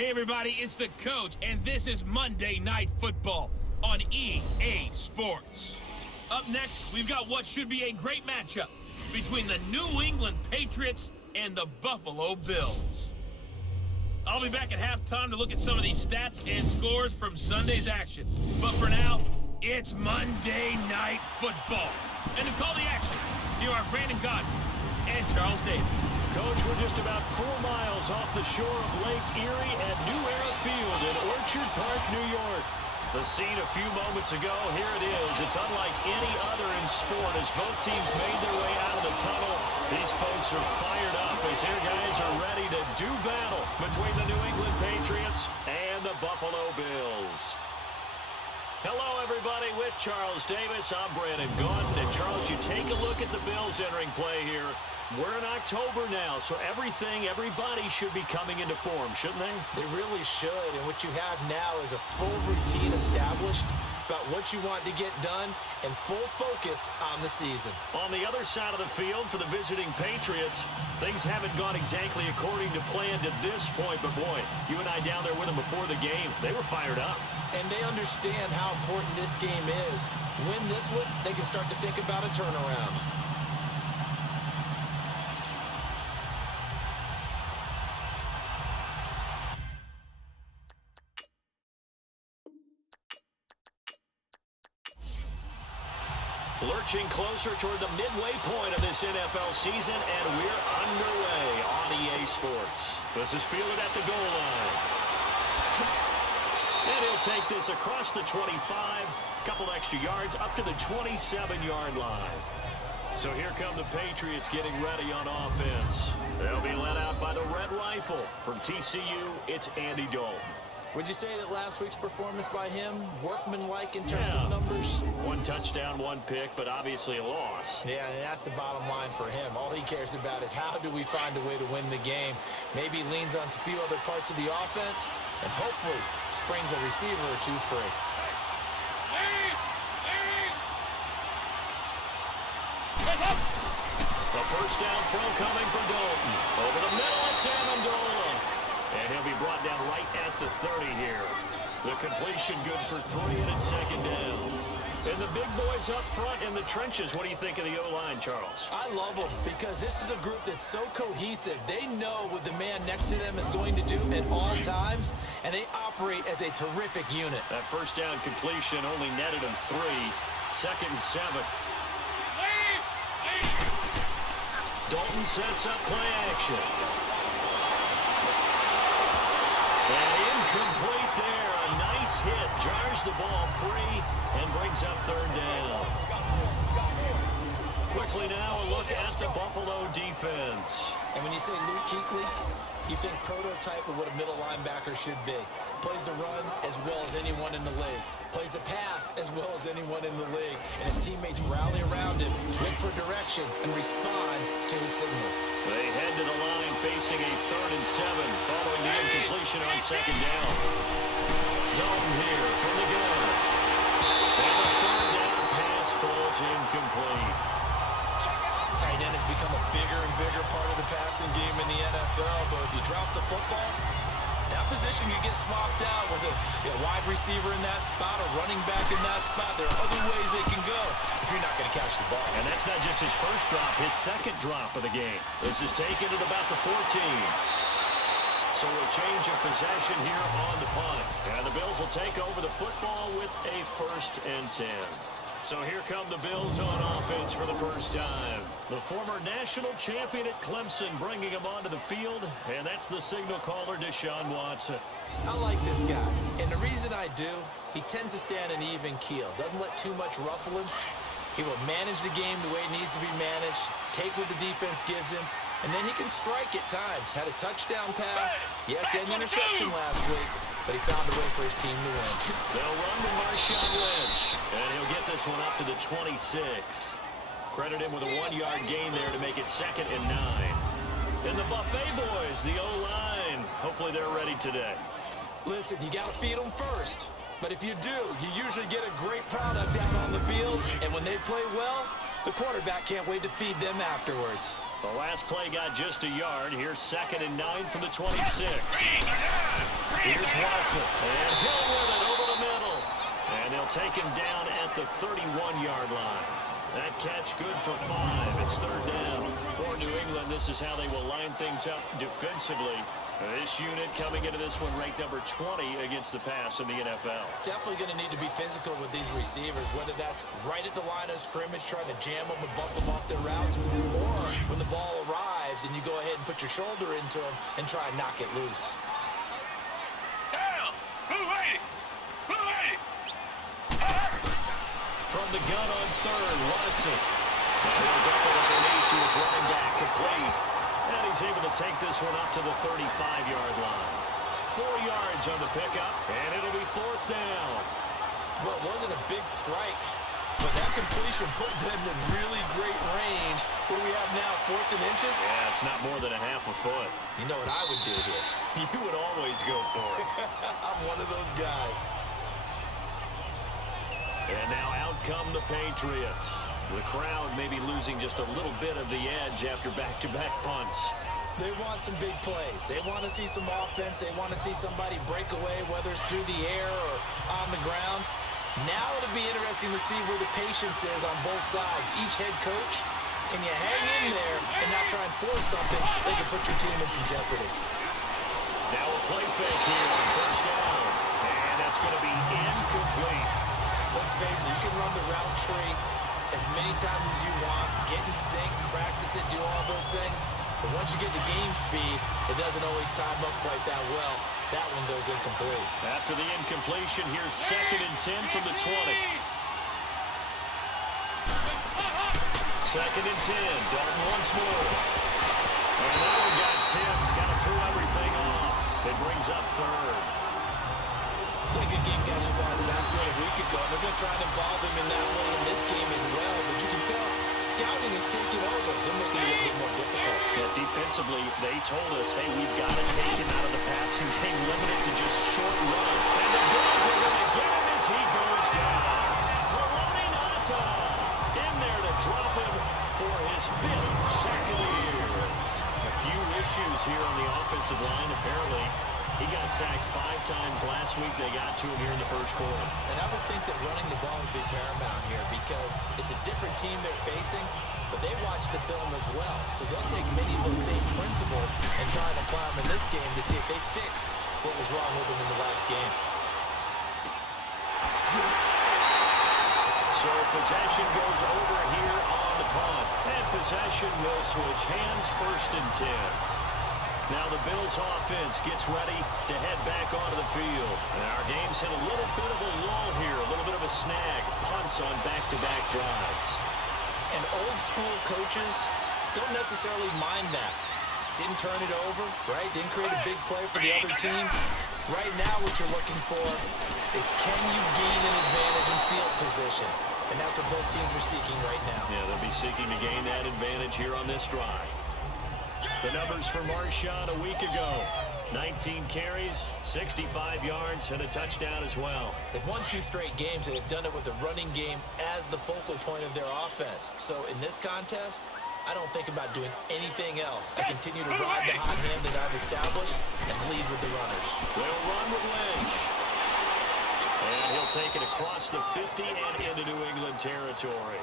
Hey everybody, it's the coach, and this is Monday Night Football on EA Sports. Up next, we've got what should be a great matchup between the New England Patriots and the Buffalo Bills. I'll be back at halftime to look at some of these stats and scores from Sunday's action. But for now, it's Monday Night Football. And to call the action, here are Brandon Godden and Charles Davis. Coach, we're just about 4 miles off the shore of Lake Erie at New Era Field in Orchard Park, New York. The scene a few moments ago, here it is. It's unlike any other in sport as both teams made their way out of the tunnel. These folks are fired up as their guys are ready to do battle between the New England Patriots and the Buffalo Bills. Hello, everybody. With Charles Davis, I'm Brandon Godden. And, Charles, you take a look at the Bills entering play here. We're in October now, so everybody should be coming into form, shouldn't they? They really should, and what you have now is a full routine established about what you want to get done and full focus on the season. On the other side of the field for the visiting Patriots, things haven't gone exactly according to plan to this point, but boy, you and I down there with them before the game, they were fired up. And they understand how important this game is. Win this one, they can start to think about a turnaround. Lurching closer toward the midway point of this NFL season, and we're underway on EA Sports. This is fielded at the goal line. And he'll take this across the 25, a couple extra yards, up to the 27-yard line. So here come the Patriots getting ready on offense. They'll be led out by the Red Rifle. From TCU, it's Andy Dalton. Would you say that last week's performance by him, workmanlike in terms of numbers? 1 touchdown, 1 pick, but obviously a loss. Yeah, and that's the bottom line for him. All he cares about is how do we find a way to win the game. Maybe leans on a few other parts of the offense, and hopefully springs a receiver or two free. The first down throw coming for Dalton. Over the middle, it's Amendola. And he'll be brought down right at the 30 here. The completion good for 3 and it's second down. And the big boys up front in the trenches. What do you think of the O-line, Charles? I love them because this is a group that's so cohesive. They know what the man next to them is going to do at all times, and they operate as a terrific unit. That first down completion only netted them 3. Second and 7. Dalton sets up play action. And incomplete there. A nice hit. Jars the ball free and brings up third down. Quickly now, a look at the Buffalo defense. And when you say Luke Kuechly, you think prototype of what a middle linebacker should be. Plays the run as well as anyone in the league. Plays the pass as well as anyone in the league. And his teammates rally around him, look for direction, and respond to his signals. They head to the line facing a 3rd and 7 following the incompletion on second down. Dalton here from the gun. And the 3rd down pass falls incomplete. Tight end has become a bigger and bigger part of the passing game in the NFL, but if you drop the football, that position can get swapped out with a wide receiver in that spot, a running back in that spot. There are other ways they can go if you're not going to catch the ball. And that's not just his first drop, his second drop of the game. This is taken at about the 14. So a change of possession here on the punt. And the Bills will take over the football with a 1st and 10. So here come the Bills on offense for the first time. The former national champion at Clemson bringing him onto the field, and that's the signal caller, Deshaun Watson. I like this guy, and the reason I do, he tends to stand an even keel. Doesn't let too much ruffle him. He will manage the game the way it needs to be managed, take what the defense gives him, and then he can strike at times. Had a touchdown pass. Yes, he had an interception last week, but he found a way for his team to win. They'll run to Marshawn Lynch, and he'll get this one up to the 26. Credit him with a 1-yard gain there to make it 2nd and 9. And the Buffet boys, the O-line, hopefully they're ready today. Listen, you got to feed them first. But if you do, you usually get a great product out on the field, and when they play well, the quarterback can't wait to feed them afterwards. The last play got just a yard. Here's 2nd and 9 from the 26. Here's Watson. And Hill with it over the middle. And they'll take him down at the 31-yard line. That catch good for 5. It's 3rd down. For New England, this is how they will line things up defensively. This unit coming into this one ranked number 20 against the pass in the NFL. Definitely going to need to be physical with these receivers, whether that's right at the line of scrimmage trying to jam them and bump them off their routes, or when the ball arrives and you go ahead and put your shoulder into them and try and knock it loose. From the gun on 3rd, Watson. He'll dump it underneath to his running back, complete. And he's able to take this one up to the 35-yard line. 4 yards on the pickup, and it'll be 4th down. Well, it wasn't a big strike, but that completion put them in really great range. What do we have now, 4th and inches? Yeah, it's not more than a half a foot. You know what I would do here? You would always go for it. I'm one of those guys. And now out come the Patriots. The crowd may be losing just a little bit of the edge after back-to-back punts. They want some big plays. They want to see some offense. They want to see somebody break away, whether it's through the air or on the ground. Now it'll be interesting to see where the patience is on both sides. Each head coach, can you hang in there and not try and force something that can put your team in some jeopardy? Now a play fake here on 1st down. And that's going to be incomplete. Let's face it, you can run the route tree as many times as you want, get in sync, practice it, do all those things. But once you get to game speed, it doesn't always time up quite that well. That one goes incomplete. After the incompletion, here's 2nd and 10 from the 20. 2nd and 10, Dalton once more. And that one got tipped, kind of threw everything off. It brings up 3rd. Pretty good game catching ball in the backfield a week ago. They're going to try and involve him in that way in this game as well. But you can tell scouting is taking over. They're making it a little bit more difficult. Yeah, defensively, they told us, hey, we've got to take him out of the passing game, limit it to just short run. And the Bills are going to get him as he goes down. Maloney Nata in there to drop him for his 5th sack of the year. A few issues here on the offensive line, apparently. He got sacked 5 times last week. They got to him here in the 1st quarter. And I would think that running the ball would be paramount here because it's a different team they're facing, but they watch the film as well. So they'll take many of those same principles and try and apply them in this game to see if they fixed what was wrong with them in the last game. So possession goes over here on the punt. And possession will switch hands, 1st and 10. Now the Bills offense gets ready to head back onto the field. And our game's hit a little bit of a lull here, a little bit of a snag. Punts on back-to-back drives. And old school coaches don't necessarily mind that. Didn't turn it over, right? Didn't create a big play for the other team. Right now what you're looking for is can you gain an advantage in field position? And that's what both teams are seeking right now. Yeah, they'll be seeking to gain that advantage here on this drive. The numbers for Marshawn a week ago. 19 carries, 65 yards, and a touchdown as well. They've won 2 straight games, and they've done it with the running game as the focal point of their offense. So in this contest, I don't think about doing anything else. I continue to ride the hot hand that I've established and lead with the runners. They'll run with Lynch. And he'll take it across the 50 and into New England territory.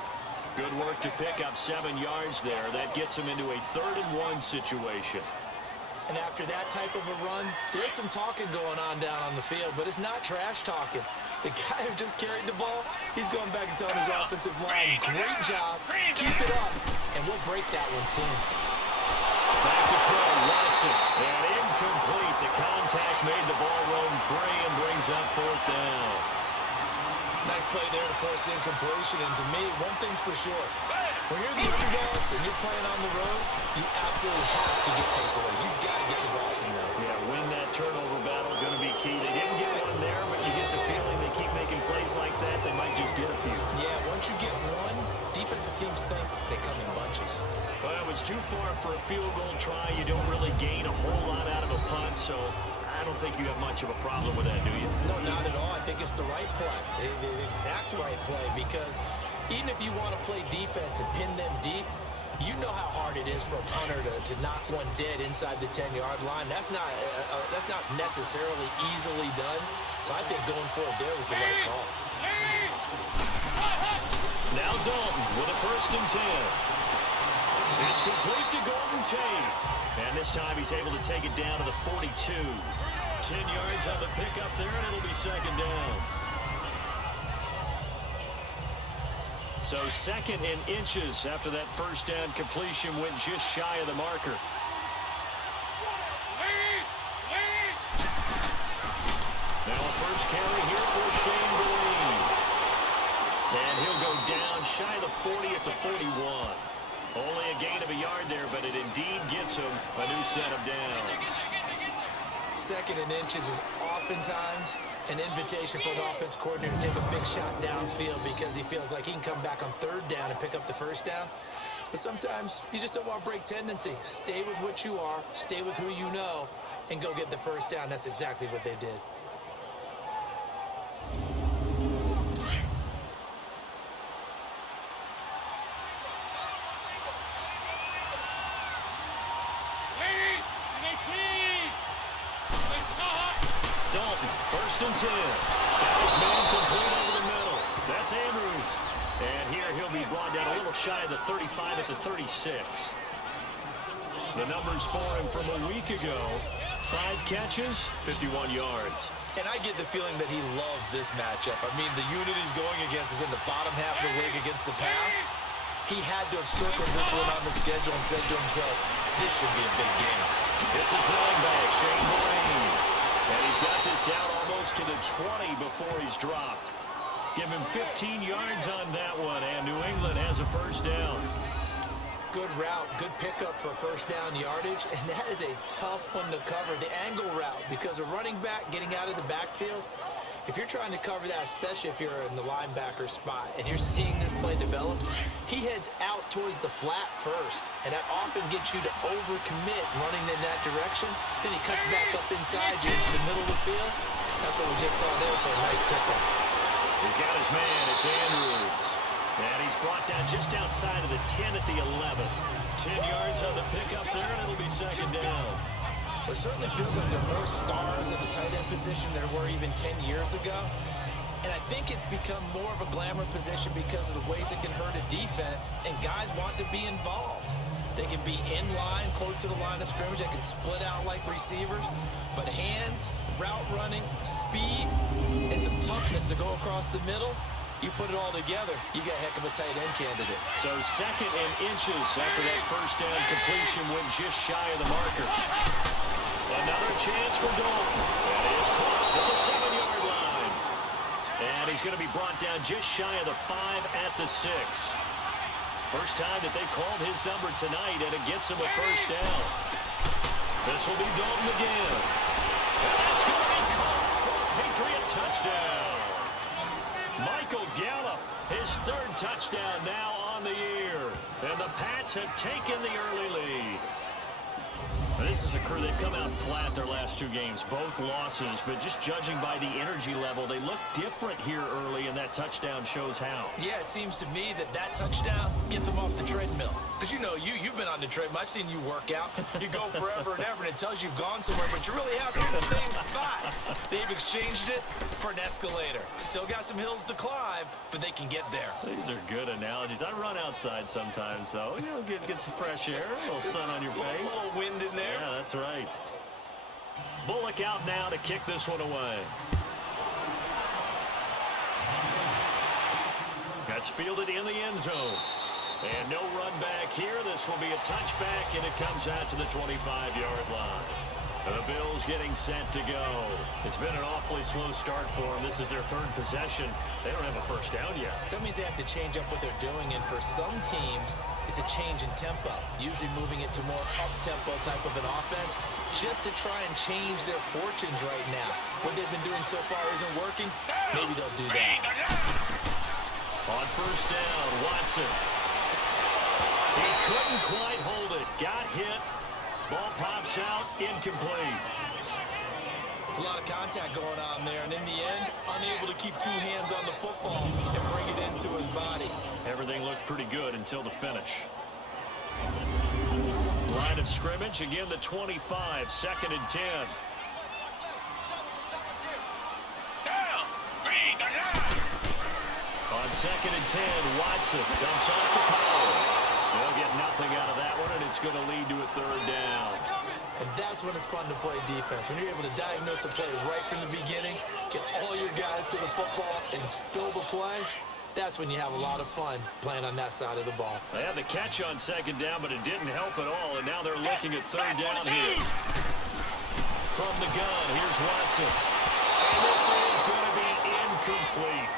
Good work to pick up 7 yards there. That gets him into a 3rd and 1 situation. And after that type of a run, there's some talking going on down on the field, but it's not trash talking. The guy who just carried the ball, he's going back and telling his offensive line, great job, keep it up, and we'll break that one soon. Back to throw, Watson, and incomplete. The contact made the ball roam free and brings up 4th down. Nice play there to force the incompletion, and to me, one thing's for sure. When you're the underdogs and you're playing on the road, you absolutely have to get takeaways. You've got to get the ball from them. Yeah, win that turnover battle, going to be key. They didn't get one there, but you get the feeling they keep making plays like that, they might just get a few. Yeah, once you get one, defensive teams think they come in bunches. Well, it was too far for a field goal try. You don't really gain a whole lot out of a punt, so I don't think you have much of a problem with that, do you? No, not at all. I think it's the right play, the exact right play, because even if you want to play defense and pin them deep, You know how hard it is for a punter to knock one dead inside the 10-yard line. That's not necessarily easily done. So I think going for it there was the right call. Now Dalton with a 1st and 10. It's complete to Golden Tate. And this time he's able to take it down to the 42. 10 yards on the pickup there, and it'll be 2nd down. So 2nd and inches after that 1st down completion went just shy of the marker. Now a 1st carry here for Shane Vereen. And he'll go down shy of the 40 at the 41. Only a gain of a yard there, but it indeed gets him a new set of downs. 2nd and inches is oftentimes an invitation for an offense coordinator to take a big shot downfield because he feels like he can come back on 3rd down and pick up the 1st down. But sometimes you just don't want to break tendency. Stay with what you are, stay with who you know, and go get the 1st down. That's exactly what they did. Dalton, 1st and 10. Got his man complete over the middle. That's Andrews. And here he'll be brought down a little shy of the 35 at the 36. The numbers for him from a week ago. 5 catches, 51 yards. And I get the feeling that he loves this matchup. I mean, the unit he's going against is in the bottom half of the league against the pass. He had to have circled this one on the schedule and said to himself, this should be a big game. It's his running back, Shane Vereen. And he's got this down almost to the 20 before he's dropped. Give him 15 yards on that one, and New England has a 1st down. Good route, good pickup for 1st down yardage, and that is a tough one to cover, the angle route, because a running back getting out of the backfield, if you're trying to cover that, especially if you're in the linebacker spot and you're seeing this play develop, he heads out towards the flat first, and that often gets you to overcommit running in that direction. Then he cuts back up inside you into the middle of the field. That's what we just saw there for a nice pickup. He's got his man. It's Andrews. And he's brought down just outside of the 10 at the 11. 10 yards on the pickup there, and it'll be 2nd down. It certainly feels like there are more stars at the tight end position than there were even 10 years ago. And I think it's become more of a glamour position because of the ways it can hurt a defense, and guys want to be involved. They can be in line, close to the line of scrimmage. They can split out like receivers. But hands, route running, speed, and some toughness to go across the middle, you put it all together, you got a heck of a tight end candidate. So 2nd and inches after that 1st down completion went just shy of the marker. Another chance for Dalton. And he is caught at the 7-yard line. And he's going to be brought down just shy of the 5 at the 6. First time that they called his number tonight, and it gets him a 1st down. This will be Dalton again. And that's going to be caught for a Patriot touchdown. Michael Gallup, his 3rd touchdown now on the year. And the Pats have taken the early lead. This is a crew that come out flat their last 2 games, both losses, but just judging by the energy level, they look different here early, and that touchdown shows how. Yeah, it seems to me that touchdown gets them off the treadmill. Because you know, you've been on the treadmill. I've seen you work out. You go forever and ever, and it tells you you've gone somewhere, but you really haven't in the same spot. They've exchanged it for an escalator. Still got some hills to climb, but they can get there. These are good analogies. I run outside sometimes, though. You know, get some fresh air, a little sun on your face. A little wind in there. Yeah, that's right. Bullock out now to kick this one away. That's fielded in the end zone. And no run back here. This will be a touchback, and it comes out to the 25-yard line. The Bills getting set to go. It's been an awfully slow start for them. This is their 3rd possession. They don't have a 1st down yet. So that means they have to change up what they're doing, and for some teams, it's a change in tempo, usually moving it to more up-tempo type of an offense, just to try and change their fortunes right now. What they've been doing so far isn't working. Maybe they'll do that. On 1st down, Watson. He couldn't quite hold it. Got hit. Ball pops out, incomplete. It's a lot of contact going on there, and in the end, unable to keep 2 hands on the football and bring it into his body. Everything looked pretty good until the finish. Line of scrimmage, again the 25, 2nd and 10. On 2nd and 10, Watson dumps off to Powell. They'll get nothing out of that one, and it's going to lead to a 3rd down. And that's when it's fun to play defense. When you're able to diagnose a play right from the beginning, get all your guys to the football, and spill the play, that's when you have a lot of fun playing on that side of the ball. They had the catch on 2nd down, but it didn't help at all, and now they're looking at 3rd down here. From the gun, here's Watson. And this is going to be incomplete.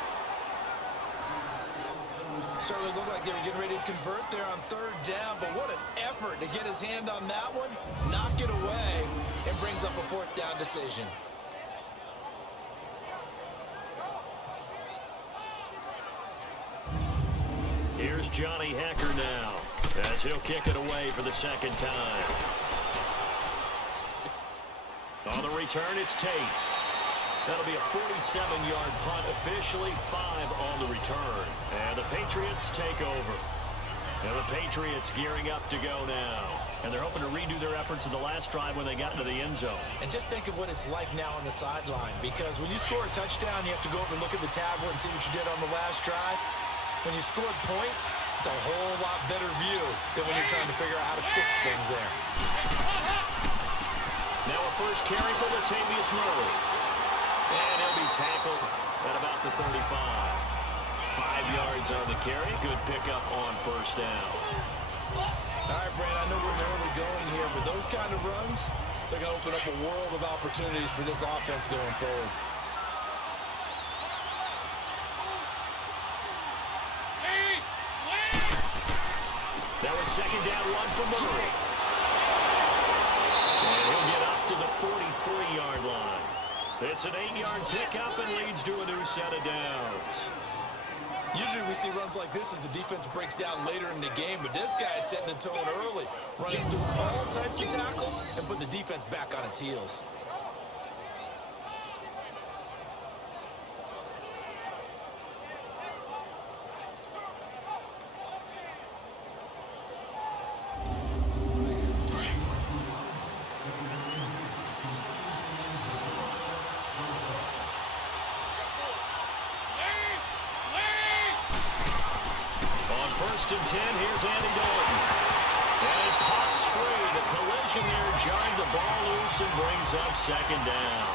Certainly looked like they were getting ready to convert there on 3rd down, but what an effort to get his hand on that one, knock it away, and brings up a 4th down decision. Here's Johnny Hecker now, as he'll kick it away for the 2nd time. On the return, it's Tate. That'll be a 47-yard punt, officially 5 on the return. And the Patriots take over. And the Patriots gearing up to go now. And they're hoping to redo their efforts in the last drive when they got into the end zone. And just think of what it's like now on the sideline, because when you score a touchdown, you have to go over and look at the tablet and see what you did on the last drive. When you scored points, it's a whole lot better view than when you're trying to figure out how to fix things there. Now a first carry for Latavius Murray. And he'll be tackled at about the 35. 5 yards on the carry. Good pickup on 1st down. All right, Brand, I know we're in early going here, but those kind of runs, they're going to open up a world of opportunities for this offense going forward. That was 2nd down 1 for Murray. And he'll get up to the 43-yard line. It's an 8-yard pickup and leads to a new set of downs. Usually we see runs like this as the defense breaks down later in the game, but this guy is setting the tone early, running through all types of tackles and putting the defense back on its heels. First and 10, here's Andy Dalton. And it pops free. The collision there jarring the ball loose and brings up 2nd down.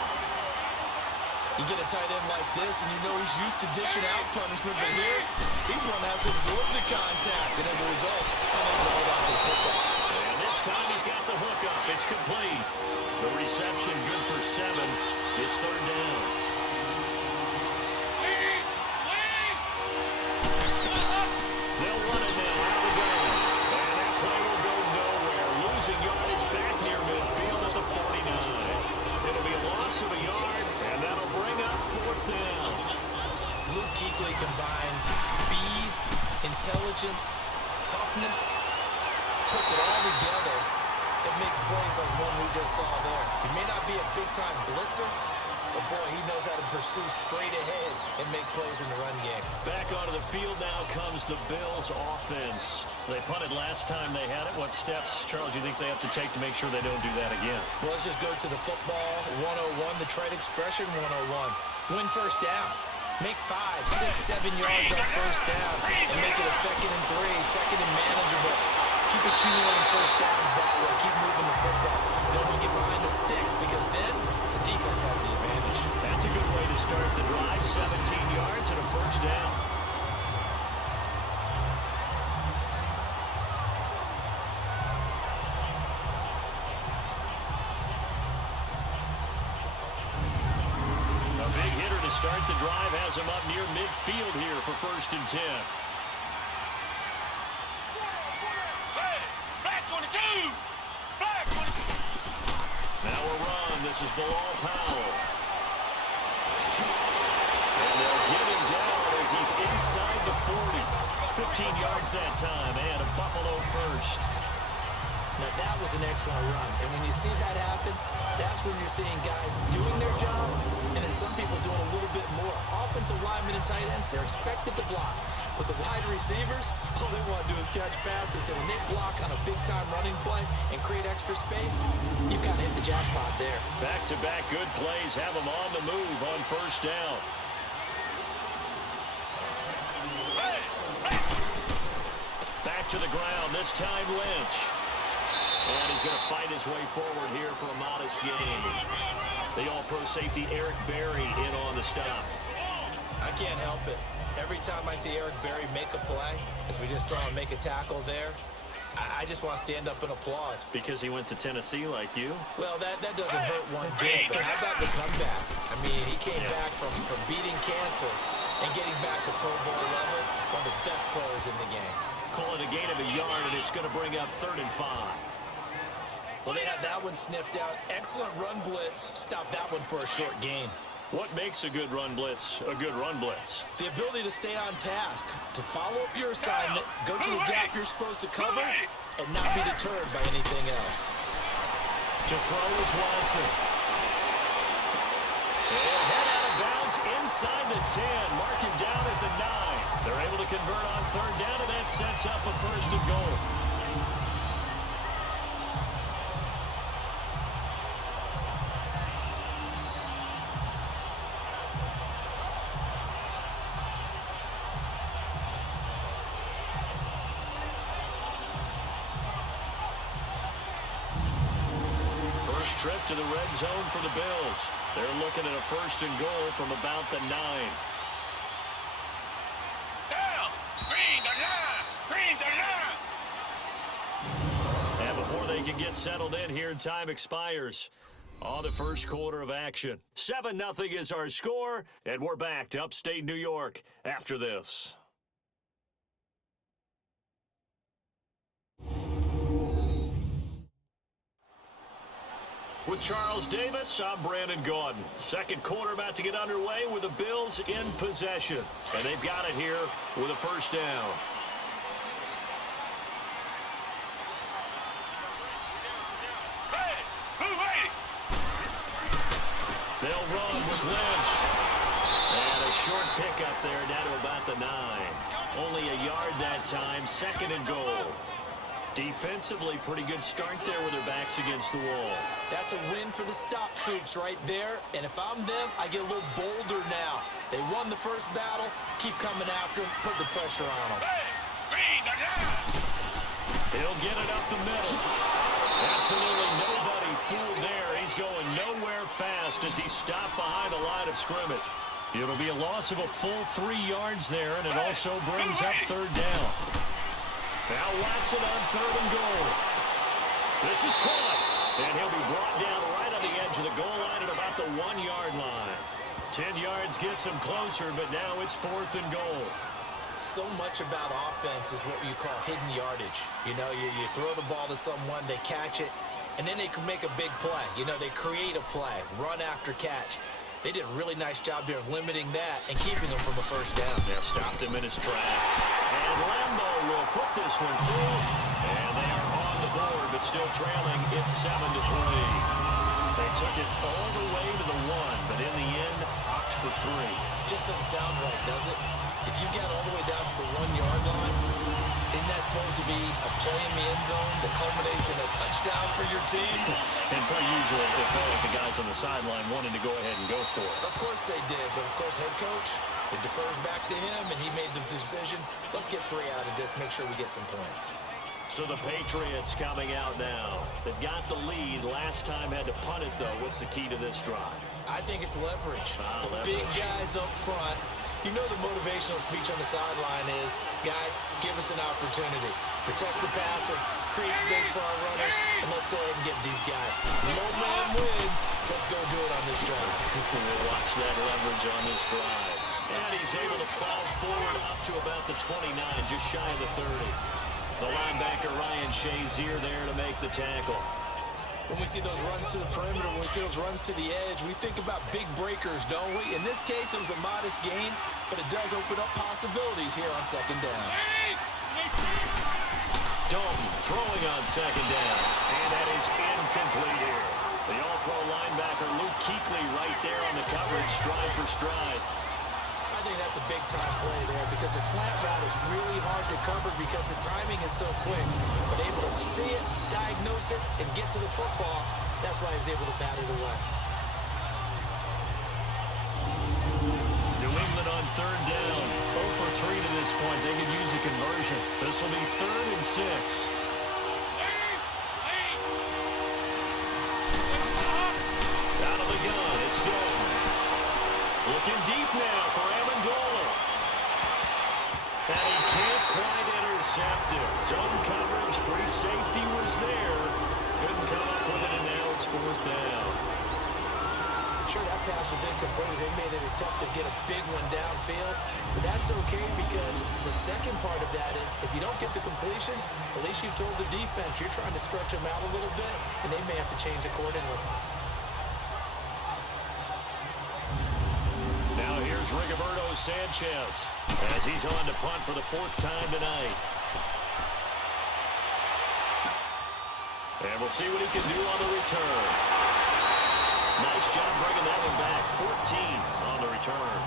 You get a tight end like this, and you know he's used to dishing out punishment, but here, he's going to have to absorb the contact, and as a result, unable to hold on to the football. And this time he's got the hook up. It's complete. The reception good for 7. It's 3rd down. Combines speed, intelligence, toughness, puts it all together. It makes plays like one we just saw there. He may not be a big-time blitzer, but boy, he knows how to pursue straight ahead and make plays in the run game. Back onto the field now comes the Bills offense. They punted last time they had it. What steps, Charles, do you think they have to take to make sure they don't do that again? Well, let's just go to the football 101, the trade expression 101. Win 1st down. Make 5, 6, 7 yards on 1st down and make it a 2nd and 3, 2nd and manageable. Keep accumulating 1st downs that way. Keep moving the football. Don't get behind the sticks because then the defense has the advantage. That's a good way to start the drive. 17 yards and a 1st down. Start the drive, has him up near midfield here for 1st and 10. Now a run. This is Bilal Powell. And they'll get him down as he's inside the 40. 15 yards that time, and a Buffalo 1st. Now that was an excellent run, and when you see that happen, that's when you're seeing guys doing their job, and then some people doing a little bit more. Offensive linemen and tight ends, they're expected to block. But the wide receivers, all they want to do is catch passes. And when they block on a big-time running play and create extra space, you've got to hit the jackpot there. Back-to-back good plays have them on the move on first down. Back to the ground, this time Lynch. And he's going to fight his way forward here for a modest gain. The all-pro safety Eric Berry in on the stop. I can't help it. Every time I see Eric Berry make a play, as we just saw him make a tackle there, I just want to stand up and applaud. Because he went to Tennessee like you? Well, that doesn't hurt one bit, but how about the comeback? I mean, he came back from beating cancer and getting back to Pro Bowl level, one of the best players in the game. Call it a gain of a yard, and it's going to bring up 3rd and 5. Well, they had that one sniffed out. Excellent run blitz. Stop that one for a short gain. What makes a good run blitz a good run blitz? The ability to stay on task, to follow up your assignment, go to the gap you're supposed to cover, and not be deterred by anything else. To throw is Watson. And head out of bounds inside the 10. Mark him down at the 9. They're able to convert on 3rd down, and that sets up a 1st and goal. Trip to the red zone for the Bills. They're looking at a 1st and goal from about the 9. And before they can get settled in here, time expires on the 1st quarter of action. 7-0 is our score, and we're back to upstate New York after this. With Charles Davis, I'm Brandon Gaudin. 2nd quarter about to get underway with the Bills in possession. And they've got it here with a 1st down. They'll run with Lynch. And a short pickup there down to about the 9. Only a yard that time, 2nd and goal. Defensively, pretty good start there with their backs against the wall. That's a win for the stop troops right there. And if I'm them, I get a little bolder now. They won the first battle. Keep coming after them. Put the pressure on them. He'll get it up the middle. Absolutely nobody fooled there. He's going nowhere fast as he stopped behind the line of scrimmage. It'll be a loss of a full 3 yards there, and it also brings up 3rd down. Now Watson on 3rd and goal. This is caught, and he'll be brought down right on the edge of the goal line at about the 1-yard line. 10 yards gets him closer, but now it's 4th and goal. So much about offense is what you call hidden yardage. You know, you throw the ball to someone, they catch it, and then they can make a big play. You know, they create a play, run after catch. They did a really nice job there of limiting that and keeping them from a 1st down. Yeah, stopped him in his tracks. And Lambo will put this one through. And they are on the board, but still trailing. It's 7-3. They took it all the way to the 1, but in the end, opt for 3. Just doesn't sound right, does it? If you get all the way down to the 1-yard line, isn't that supposed to be a play in the end zone that culminates in a touchdown for your team? And per usual, it felt like the guys on the sideline wanted to go ahead and go for it. Of course they did, but of course head coach, it defers back to him, and he made the decision. Let's get 3 out of this, make sure we get some points. So the Patriots coming out now. They've got the lead. Last time had to punt it, though. What's the key to this drive? I think it's leverage. Leverage. Big guys up front. You know the motivational speech on the sideline is, guys, give us an opportunity. Protect the passer, create space for our runners, and let's go ahead and get these guys. No man wins. Let's go do it on this drive. We'll watch that leverage on this drive. And he's able to plow forward up to about the 29, just shy of the 30. The linebacker, Ryan Shazier, there to make the tackle. When we see those runs to the perimeter, when we see those runs to the edge, we think about big breakers, don't we? In this case, it was a modest gain, but it does open up possibilities here on 2nd down. Dalton throwing on 2nd down, and that is incomplete here. The all-pro linebacker Luke Kuechly right there on the coverage, stride for stride. I think that's a big-time play there because the slant route is really hard to cover because the timing is so quick. But able to see it, diagnose it, and get to the football, that's why he was able to bat it away. New England on third down. 0 for 3 to this point. They could use a conversion. This will be 3rd and 6. Out of the gun, it's Dalton. Looking deep now for Amendola. And he can't quite intercept it. Zone coverage, free safety was there. Couldn't come up with it, and now it's 4th down. Sure, that pass was incomplete as they made an attempt to get a big one downfield. But that's okay because the second part of that is if you don't get the completion, at least you told the defense you're trying to stretch them out a little bit, and they may have to change accordingly. Now here's Rigoberto Sanchez as he's on to punt for the 4th time tonight. And we'll see what he can do on the return. Nice job bringing that one back. 14 on the return.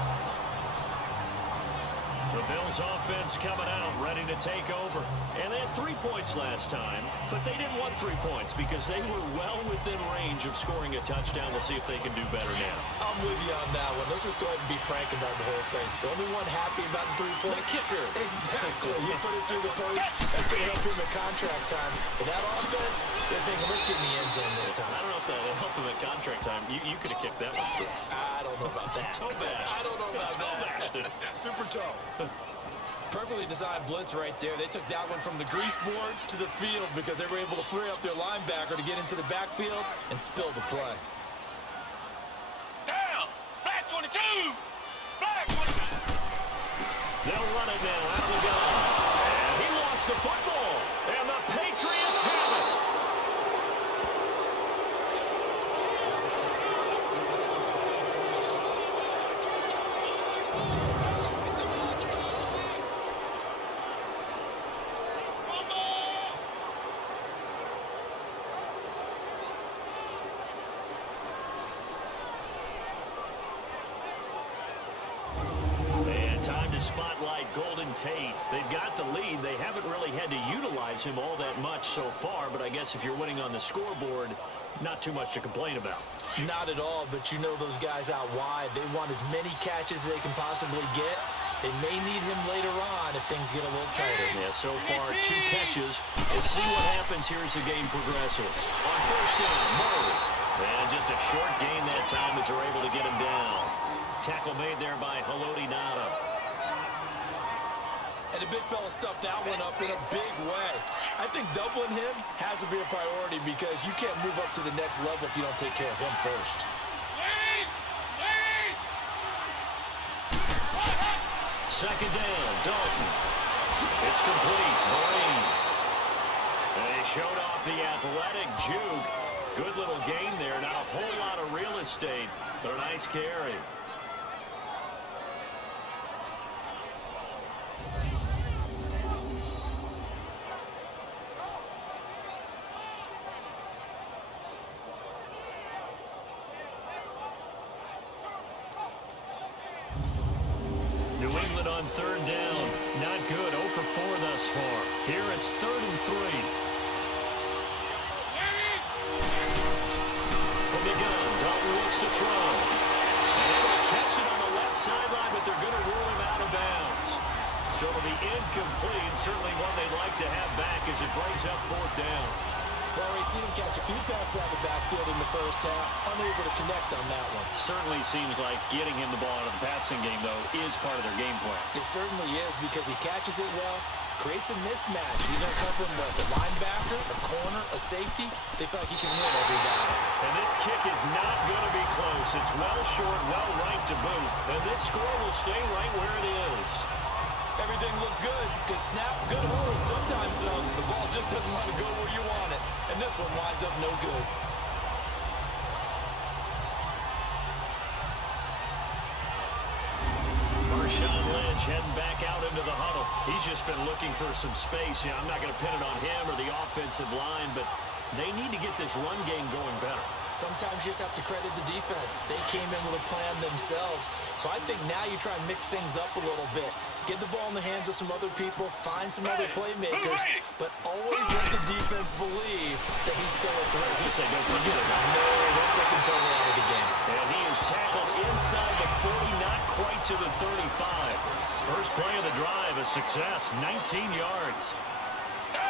The Bills offense coming out, ready to take over. And they had 3 points last time, but they didn't want 3 points because they were well within range of scoring a touchdown. We'll see if they can do better now. I'm with you on that one. Let's just go ahead and be frank about the whole thing. The only one happy about the 3-point? The kicker. Exactly. You put it through the post. That's going to help him in contract time. But that offense, they're thinking, let's get in the end zone this time. I don't know if that will help him at contract time. You could have kicked that one through. I don't know about that. Toe bash. I don't know about toe that. bashed it. Super toe. Perfectly designed blitz right there. They took that one from the grease board to the field because they were able to free up their linebacker to get into the backfield and spill the play. Down! Back 22! Back 22! They'll run it now out of the gun. And he lost the football. And the Patriots have it. Spotlight Golden Tate. They've got the lead. They haven't really had to utilize him all that much so far, but I guess if you're winning on the scoreboard, not too much to complain about. Not at all, but you know those guys out wide, they want as many catches as they can possibly get. They may need him later on if things get a little tighter. Yeah, so far 2 catches. Let's see what happens here as the game progresses. On 1st down, Murray. And just a short gain that time as they're able to get him down. Tackle made there by Haloti Ngata. And the big fella stuffed that one up in a big way. I think doubling him has to be a priority because you can't move up to the next level if you don't take care of him first. Second down, Dalton. It's complete. Marine. And he showed off the athletic juke. Good little gain there. Not a whole lot of real estate, but a nice carry. New England on 3rd down. Not good. 0 for 4 thus far. Here it's 3rd and 3. From the gun, Dalton looks to throw. And they will catch it on the left sideline, but they're going to rule him out of bounds. So it'll be incomplete. Certainly one they'd like to have back as it brings up 4th down. Well, we've seen him catch a few passes out of the backfield in the first half, unable to connect on that one. Certainly seems like getting him the ball out of the passing game, though, is part of their game plan. It certainly is because he catches it well, creates a mismatch, either covering with a linebacker, a corner, a safety. They feel like he can win every battle. And this kick is not going to be close. It's well short, well right to boot. And this score will stay right where it is. Everything looked good. Good snap, good hold. Sometimes, though, the ball just doesn't want to go where you want it. And this one winds up no good. Marshawn Lynch heading back out into the huddle. He's just been looking for some space. I'm not going to pin it on him or the offensive line, but They need to get this run game going better. Sometimes you just have to credit the defense. They came in with a plan themselves. So I think now you try and mix things up a little bit. Get the ball in the hands of some other people, find some other playmakers, but always let the defense believe that he's still a threat. Don't forget it. No, don't take him totally out of the game. And he is tackled inside the 40, not quite to the 35. First play of the drive, a success, 19 yards.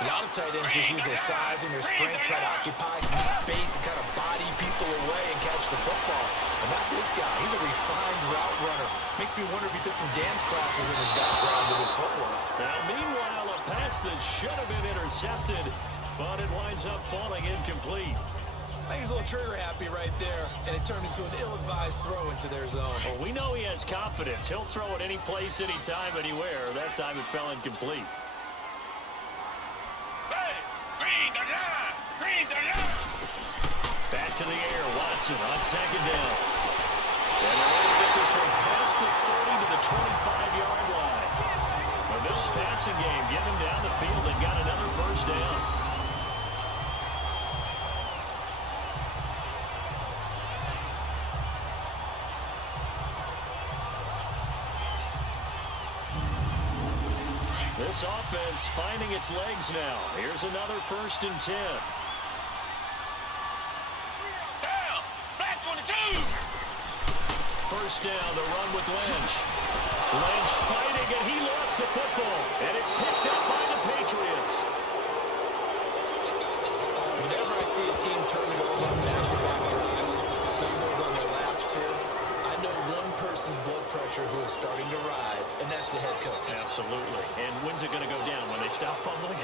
A lot of tight ends just use their size and their strength, try to occupy some space and kind of body people away and catch the football. But not this guy. He's a refined route runner. Makes me wonder if he took some dance classes in his background with his footwork. Now, meanwhile, a pass that should have been intercepted, but it winds up falling incomplete. I think he's a little trigger happy right there, and it turned into an ill-advised throw into their zone. Well, we know he has confidence. He'll throw it any place, anytime, anywhere. That time it fell incomplete. Back to the air, Watson on second down. And they're able to get this one past the 30 to the 25-yard line. The Bills passing game, get them down the field and got another first down. This offense finding its legs now. Here's another 1st and 10. First down, the run with Lynch. Lynch fighting, and he lost the football. And it's picked up by the Patriots. Whenever I see a team turn it over on back-to-back drives, fumbles on their last two, I know one person's blood pressure who is starting to rise, and that's the head coach. Absolutely. And when's it going to go down? When they stop fumbling?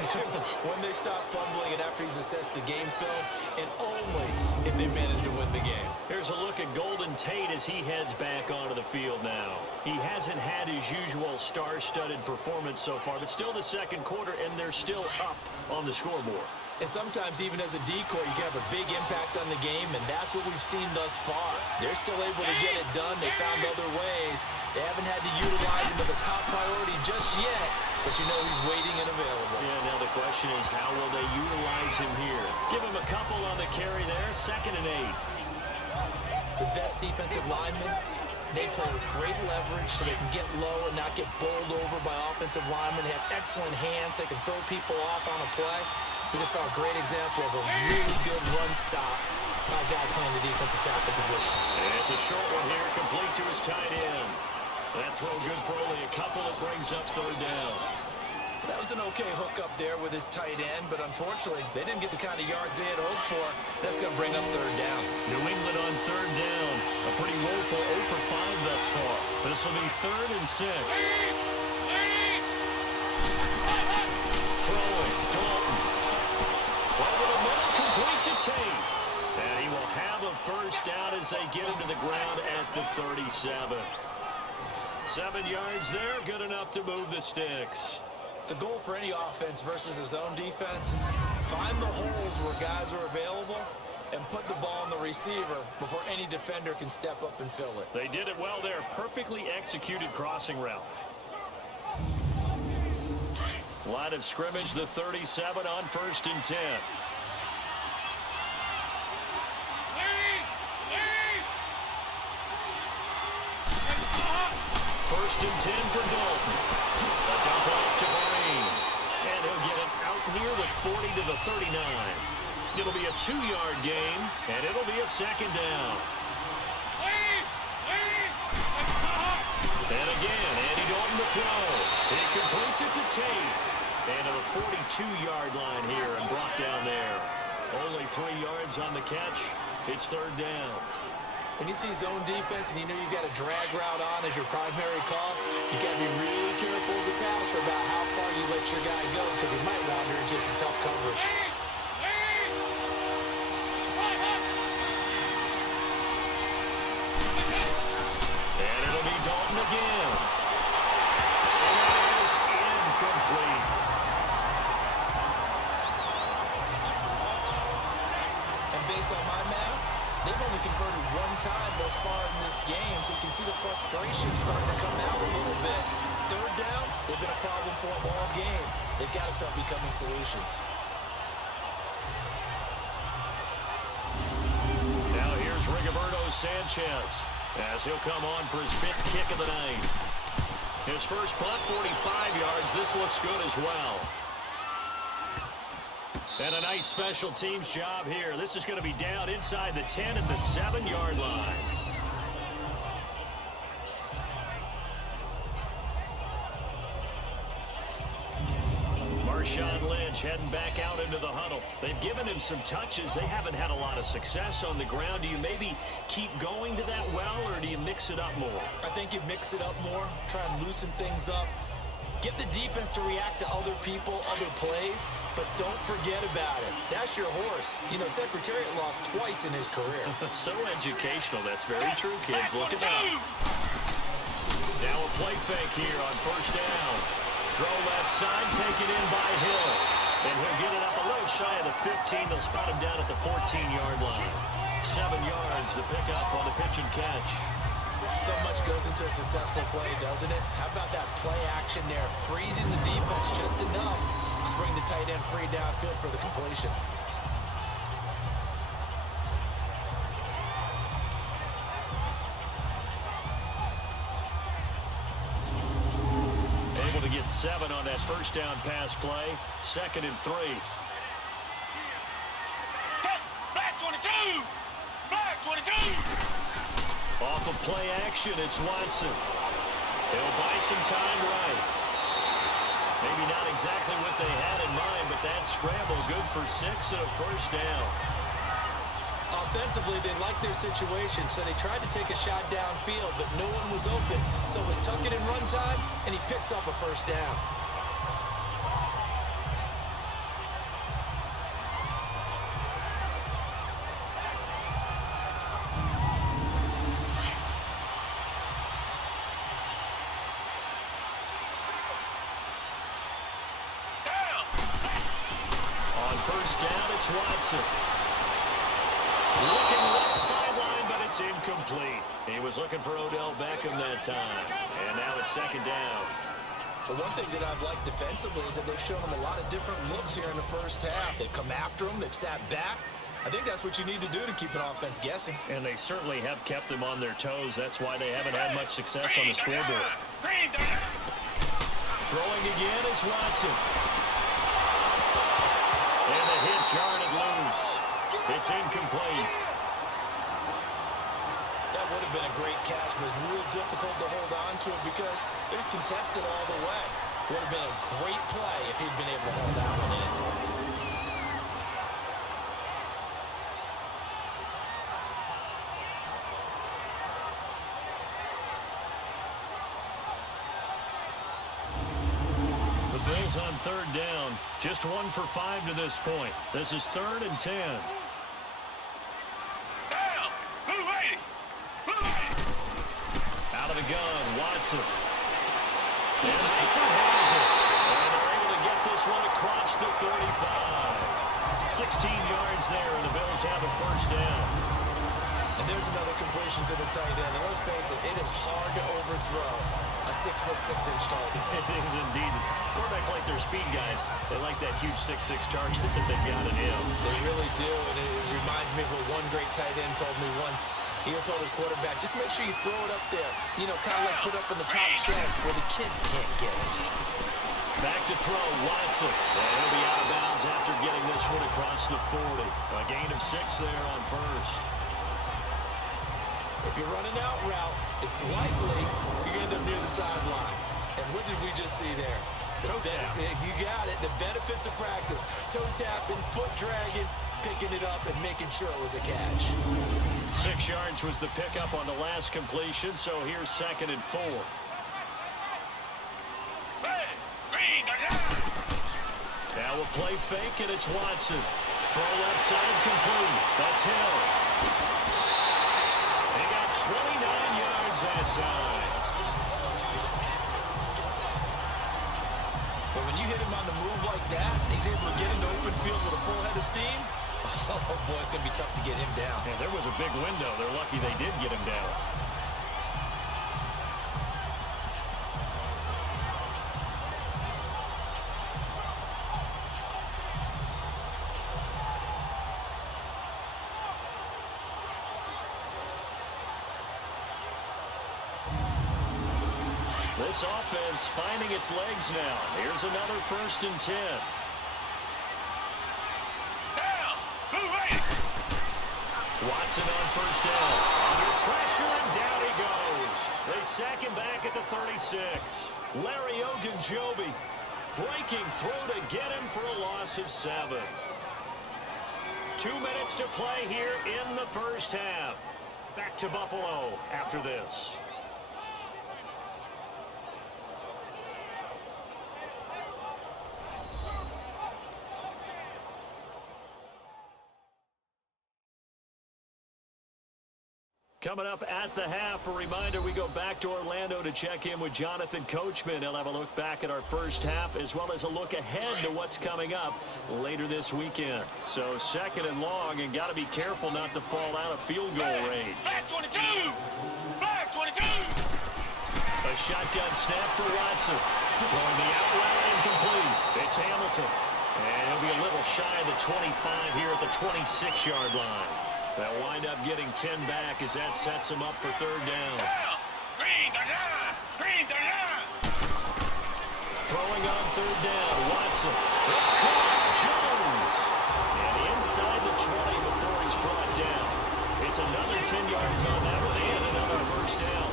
When they stop fumbling and after he's assessed the game film, and only if they manage to win the game. Here's a look at Golden Tate as he heads back onto the field now. He hasn't had his usual star-studded performance so far, but still the second quarter, and they're still up on the scoreboard. And sometimes even as a decoy, you can have a big impact on the game, and that's what we've seen thus far. They're still able to get it done. They found other ways. They haven't had to utilize him as a top priority just yet, but you know he's waiting and available. Yeah, now the question is, how will they utilize him here? Give him a couple on the carry there, 2nd and 8. The best defensive linemen, they play with great leverage so they can get low and not get bowled over by offensive linemen. They have excellent hands. They can throw people off on a play. We just saw a great example of a really good run stop by a guy playing the defensive tackle position. And it's a short one here, complete to his tight end. That throw good for only a couple. It brings up 3rd down. That was an okay hook up there with his tight end, but unfortunately, they didn't get the kind of yards they had hoped for. That's going to bring up 3rd down. New England on 3rd down. A pretty woeful 0 for 5 thus far. This will be 3rd and 6. Throwing, Dalton. Over the middle, complete to Tate. And he will have a first down as they get him to the ground at the 37. 7 yards there, good enough to move the sticks. The goal for any offense versus his own defense, find the holes where guys are available and put the ball on the receiver before any defender can step up and fill it. They did it well there. Perfectly executed crossing route. Line of scrimmage, the 37 on 1st and 10. First and 10 for Dalton. A dump off to Green. And he'll get it out near the 40 to the 39. It'll be a 2-yard gain, and it'll be a 2nd down. And again, Andy Dalton to throw. He completes it to Tate. And to the 42-yard line here and brought down there. Only 3 yards on the catch. It's 3rd down. When you see zone defense and you know you've got a drag route on as your primary call, you got to be really careful as a passer about how far you let your guy go because he might wander into some tough coverage. And it'll be Dalton again. And that is incomplete. And based on my math, they've only converted 1 time thus far in this game, so you can see the frustration starting to come out a little bit. 3rd downs, they've been a problem for them all game. They've got to start becoming solutions. Sanchez as he'll come on for his 5th kick of the night. His first punt, 45 yards. This looks good as well. And a nice special teams job here. This is going to be down inside the 10 at the 7-yard line. Marshawn Lynch heading back out into the huddle. They've given him some touches. They haven't had a lot of success on the ground. Do you maybe keep going to that well, or do you mix it up more? I think you mix it up more, try and loosen things up. Get the defense to react to other people, other plays, but don't forget about it. That's your horse. You know, Secretariat lost twice in his career. So educational. That's very true, kids. Look at that. Now a play fake here on first down. Throw left side, taken in by Hill. And he'll get it up a little shy of the 15. They'll spot him down at the 14-yard line. 7 yards, the pickup on the pitch and catch. So much goes into a successful play, doesn't it? How about that play action there? Freezing the defense just enough to bring the tight end free downfield for the completion. Able to get 7 on that first down pass play. 2nd and 3. Back 22! Back 22! Off of play action, it's Watson. He'll buy some time right. Maybe not exactly what they had in mind, but that scramble good for 6 and a first down. Offensively, they liked their situation, so they tried to take a shot downfield, but no one was open. So it was tuck it in run time, and he picks up a first down. Watson. Looking left sideline, but it's incomplete. He was looking for Odell Beckham that time. And now it's 2nd down. The one thing that I've liked defensively is that they've shown him a lot of different looks here in the first half. They've come after him. They've sat back. I think that's what you need to do to keep an offense guessing. And they certainly have kept them on their toes. That's why they haven't had much success on the scoreboard. Throwing again is Watson. And the hit jarred it loose. It's incomplete. That would have been a great catch, but it was real difficult to hold on to it because it was contested all the way. Would have been a great play if he'd been able to hold that one in. Bills on 3rd down. Just 1 for 5 to this point. This is 3rd and 10. Out of the gun, Watson. And Hayford has it. And they're able to get this one across the 35. 16 yards there, and the Bills have a first down. And there's another completion to the tight end. And let's face it, it is hard to overthrow a 6'6" target. It is indeed. Quarterbacks like their speed guys. They like that huge 6'6" target that they've got in him. They really do, and it reminds me of what one great tight end told me once. He told his quarterback, just make sure you throw it up there. You know, kind of like put up in the top shelf where the kids can't get it. Back to throw, Watson. And he'll be out of bounds after getting this one across the 40. A gain of 6 there on first. If you're running out route, it's likely you're going to end up near the sideline. And what did we just see there? Toe tap. You got it. The benefits of practice. Toe tapping, foot dragging, picking it up, and making sure it was a catch. 6 yards was the pickup on the last completion, so here's 2nd and 4. Now a play fake, and it's Watson. Throw left side complete. That's Hill. They got 29 yards that time. But when you hit him on the move like that, he's able to get into open field with a full head of steam. Oh, boy, it's going to be tough to get him down. Yeah, there was a big window. They're lucky they did get him down. this offense finding its legs now. Here's another 1st and 10. Watson on 1st down. Under pressure, and down he goes. They sack him back at the 36. Larry Ogunjobi breaking through to get him for a loss of 7. 2 minutes to play here in the 1st half. Back to Buffalo after this. Coming up at the half, a reminder, we go back to Orlando to check in with Jonathan Coachman. He'll have a look back at our 1st half as well as a look ahead to what's coming up later this weekend. So 2nd and long, and got to be careful not to fall out of field goal range. Back 22! Back 22! A shotgun snap for Watson. Throwing the out route incomplete. It's Hamilton. And he'll be a little shy of the 25 here at the 26-yard line. They'll wind up getting 10 back as that sets him up for 3rd down. Throwing on 3rd down, Watson. It's caught. Jones. And inside the 20 before he's brought down. It's another 10 yards on that one and another 1st down.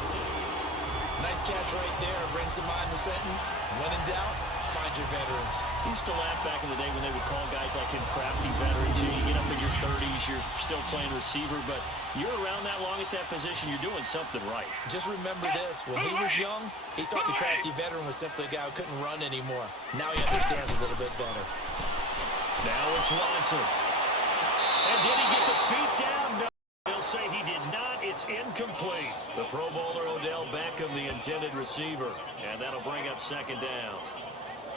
Nice catch right there. Brings to mind the sentence, when in doubt, find your veterans. He used to laugh back in the day when they would call guys like him crafty veterans. You get up in your 30s, you're still playing receiver, but you're around that long at that position, you're doing something right. Just remember this. When he was young, he thought the crafty veteran was simply a guy who couldn't run anymore. Now he understands a little bit better. Now it's Watson. And did he get the feet down? No. They'll say he did not. It's incomplete. The Pro Bowler Odell Beckham, the intended receiver, and that'll bring up 2nd down.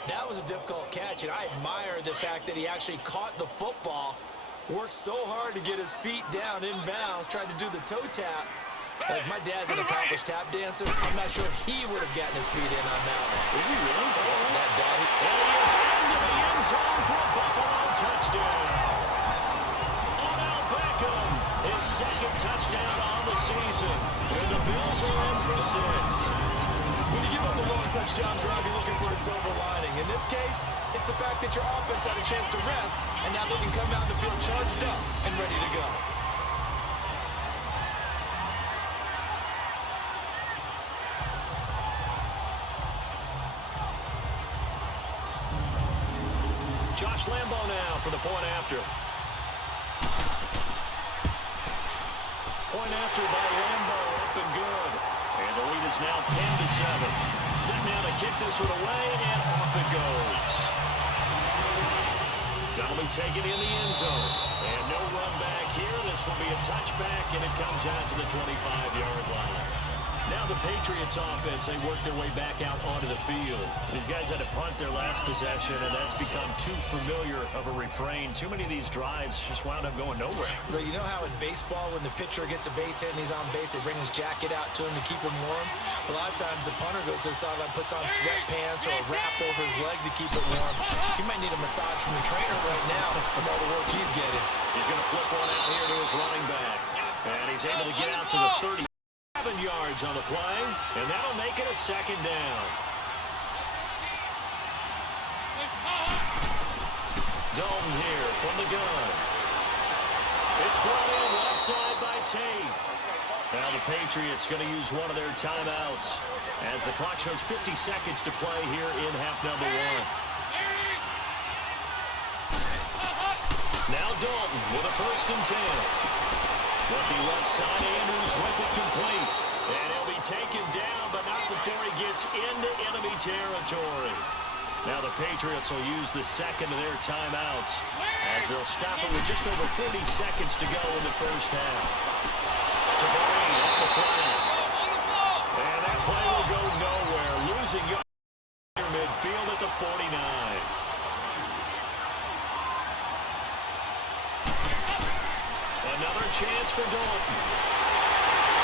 That was a difficult catch, and I admire the fact that he actually caught the football, worked so hard to get his feet down in bounds, tried to do the toe tap. Like, my dad's an accomplished tap dancer. I'm not sure he would have gotten his feet in on that one. Is he really? That daddy. And he is into the end zone for a Buffalo touchdown. Odell Beckham, his 2nd touchdown on the season. And the Bills are in for 6. When you give up a long touchdown drive, you're looking for a silver lining. In this case, it's the fact that your offense had a chance to rest, and now they can come out and feel charged up and ready to go. Josh Lambo now for the point after. Point after by Lambo, up and good. And the lead is now 10-7. Set now to kick this one away, and off it goes. That'll be taken in the end zone. And no run back here. This will be a touchback, and it comes out to the 25-yard line. Now the Patriots offense, they work their way back out onto the field. These guys had to punt their last possession, and that's become too familiar of a refrain. Too many of these drives just wound up going nowhere. But you know how in baseball, when the pitcher gets a base hit and he's on base, they bring his jacket out to him to keep him warm? A lot of times the punter goes to the sideline, puts on sweatpants or a wrap over his leg to keep it warm. He might need a massage from the trainer right now from all the work he's getting. He's going to flip one out here to his running back. And he's able to get out to the 30. 7 yards on the play, and that'll make it a 2nd down. Dalton here from the gun. It's brought in left side by Tate. Now the Patriots going to use one of their timeouts as the clock shows 50 seconds to play here in half number 1. Now Dalton with a 1st and 10. Looking left side, Andrews with it complete. And he'll be taken down, but not before he gets into enemy territory. Now the Patriots will use the 2nd of their timeouts as they'll stop it with just over 40 seconds to go in the 1st half. Tabari on the flag. And that play will go nowhere. Losing yards near midfield at the 49. Another chance for Dalton.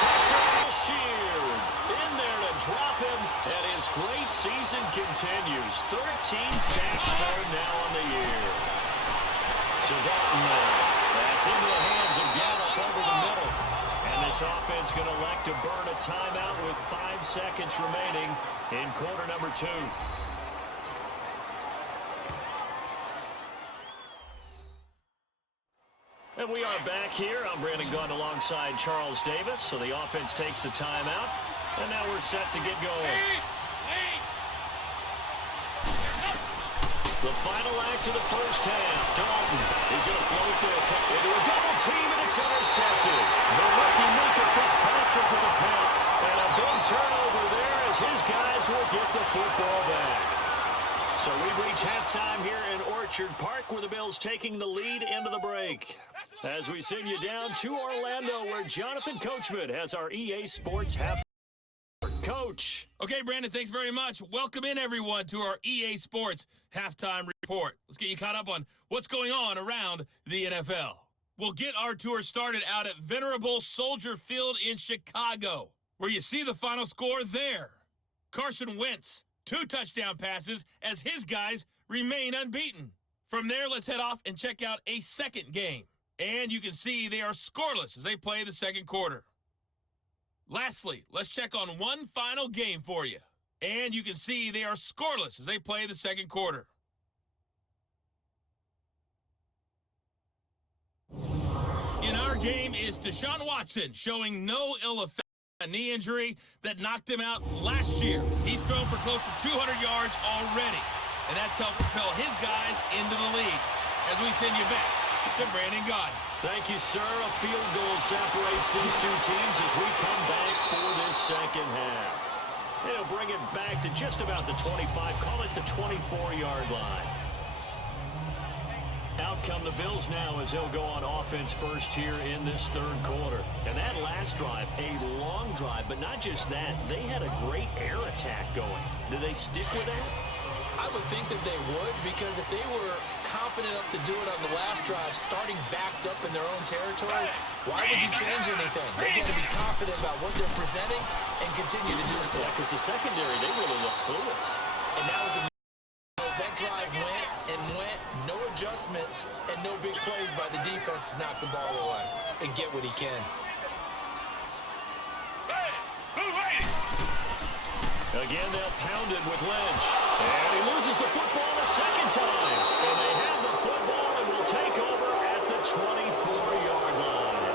Pressure Sheard in there to drop him, and his great season continues. 13 sacks for him now on the year. So Dalton now, that's into the hands of Gallup over the middle. And this This offense going to elect to burn a timeout with 5 seconds remaining in quarter number 2. And we are back here. I'm Brandon Gunn alongside Charles Davis. So the offense takes the timeout. And now we're set to get going. The final act of the first half. Dalton is going to float this into a double team, and it's intercepted. The rookie Minka Fitzpatrick with a pick. And a big turnover there as his guys will get the football back. So we reach halftime here in Orchard Park, where the Bills taking the lead into the break. As we send you down to Orlando, where Jonathan Coachman has our EA Sports half. Coach. Okay, Brandon, thanks very much. Welcome in, everyone, to our EA Sports halftime report. Let's get you caught up on what's going on around the NFL. We'll get our tour started out at venerable Soldier Field in Chicago, where you see the final score there. Carson Wentz, 2 touchdown passes as his guys remain unbeaten. From there, let's head off and check out a second game. And you can see they are scoreless as they play the second quarter. Lastly, let's check on one final game for you. And you can see they are scoreless as they play the second quarter. In our game is Deshaun Watson, showing no ill effect. A knee injury that knocked him out last year. He's thrown for close to 200 yards already, and that's helped propel his guys into the lead. As we send you back to Brandon Gaudin. Thank you, sir. A field goal separates these two teams as we come back for this second half. It'll bring it back to just about the 25, call it the 24-yard line. Out come the Bills now as they'll go on offense first here in this third quarter. And that last drive, a long drive, but not just that. They had a great air attack going. Do they stick with that? I would think that they would, because if they were confident enough to do it on the last drive, starting backed up in their own territory, why would you change anything? They got to be confident about what they're presenting and continue to do so. Yeah, because the secondary, they really look clueless. And that was as that drive went and went, no adjustments and no big plays by the defense to knock the ball away and get what he can. Again, they'll pound it with Lynch. And he loses the football a second time. And they have the football and will take over at the 24-yard line.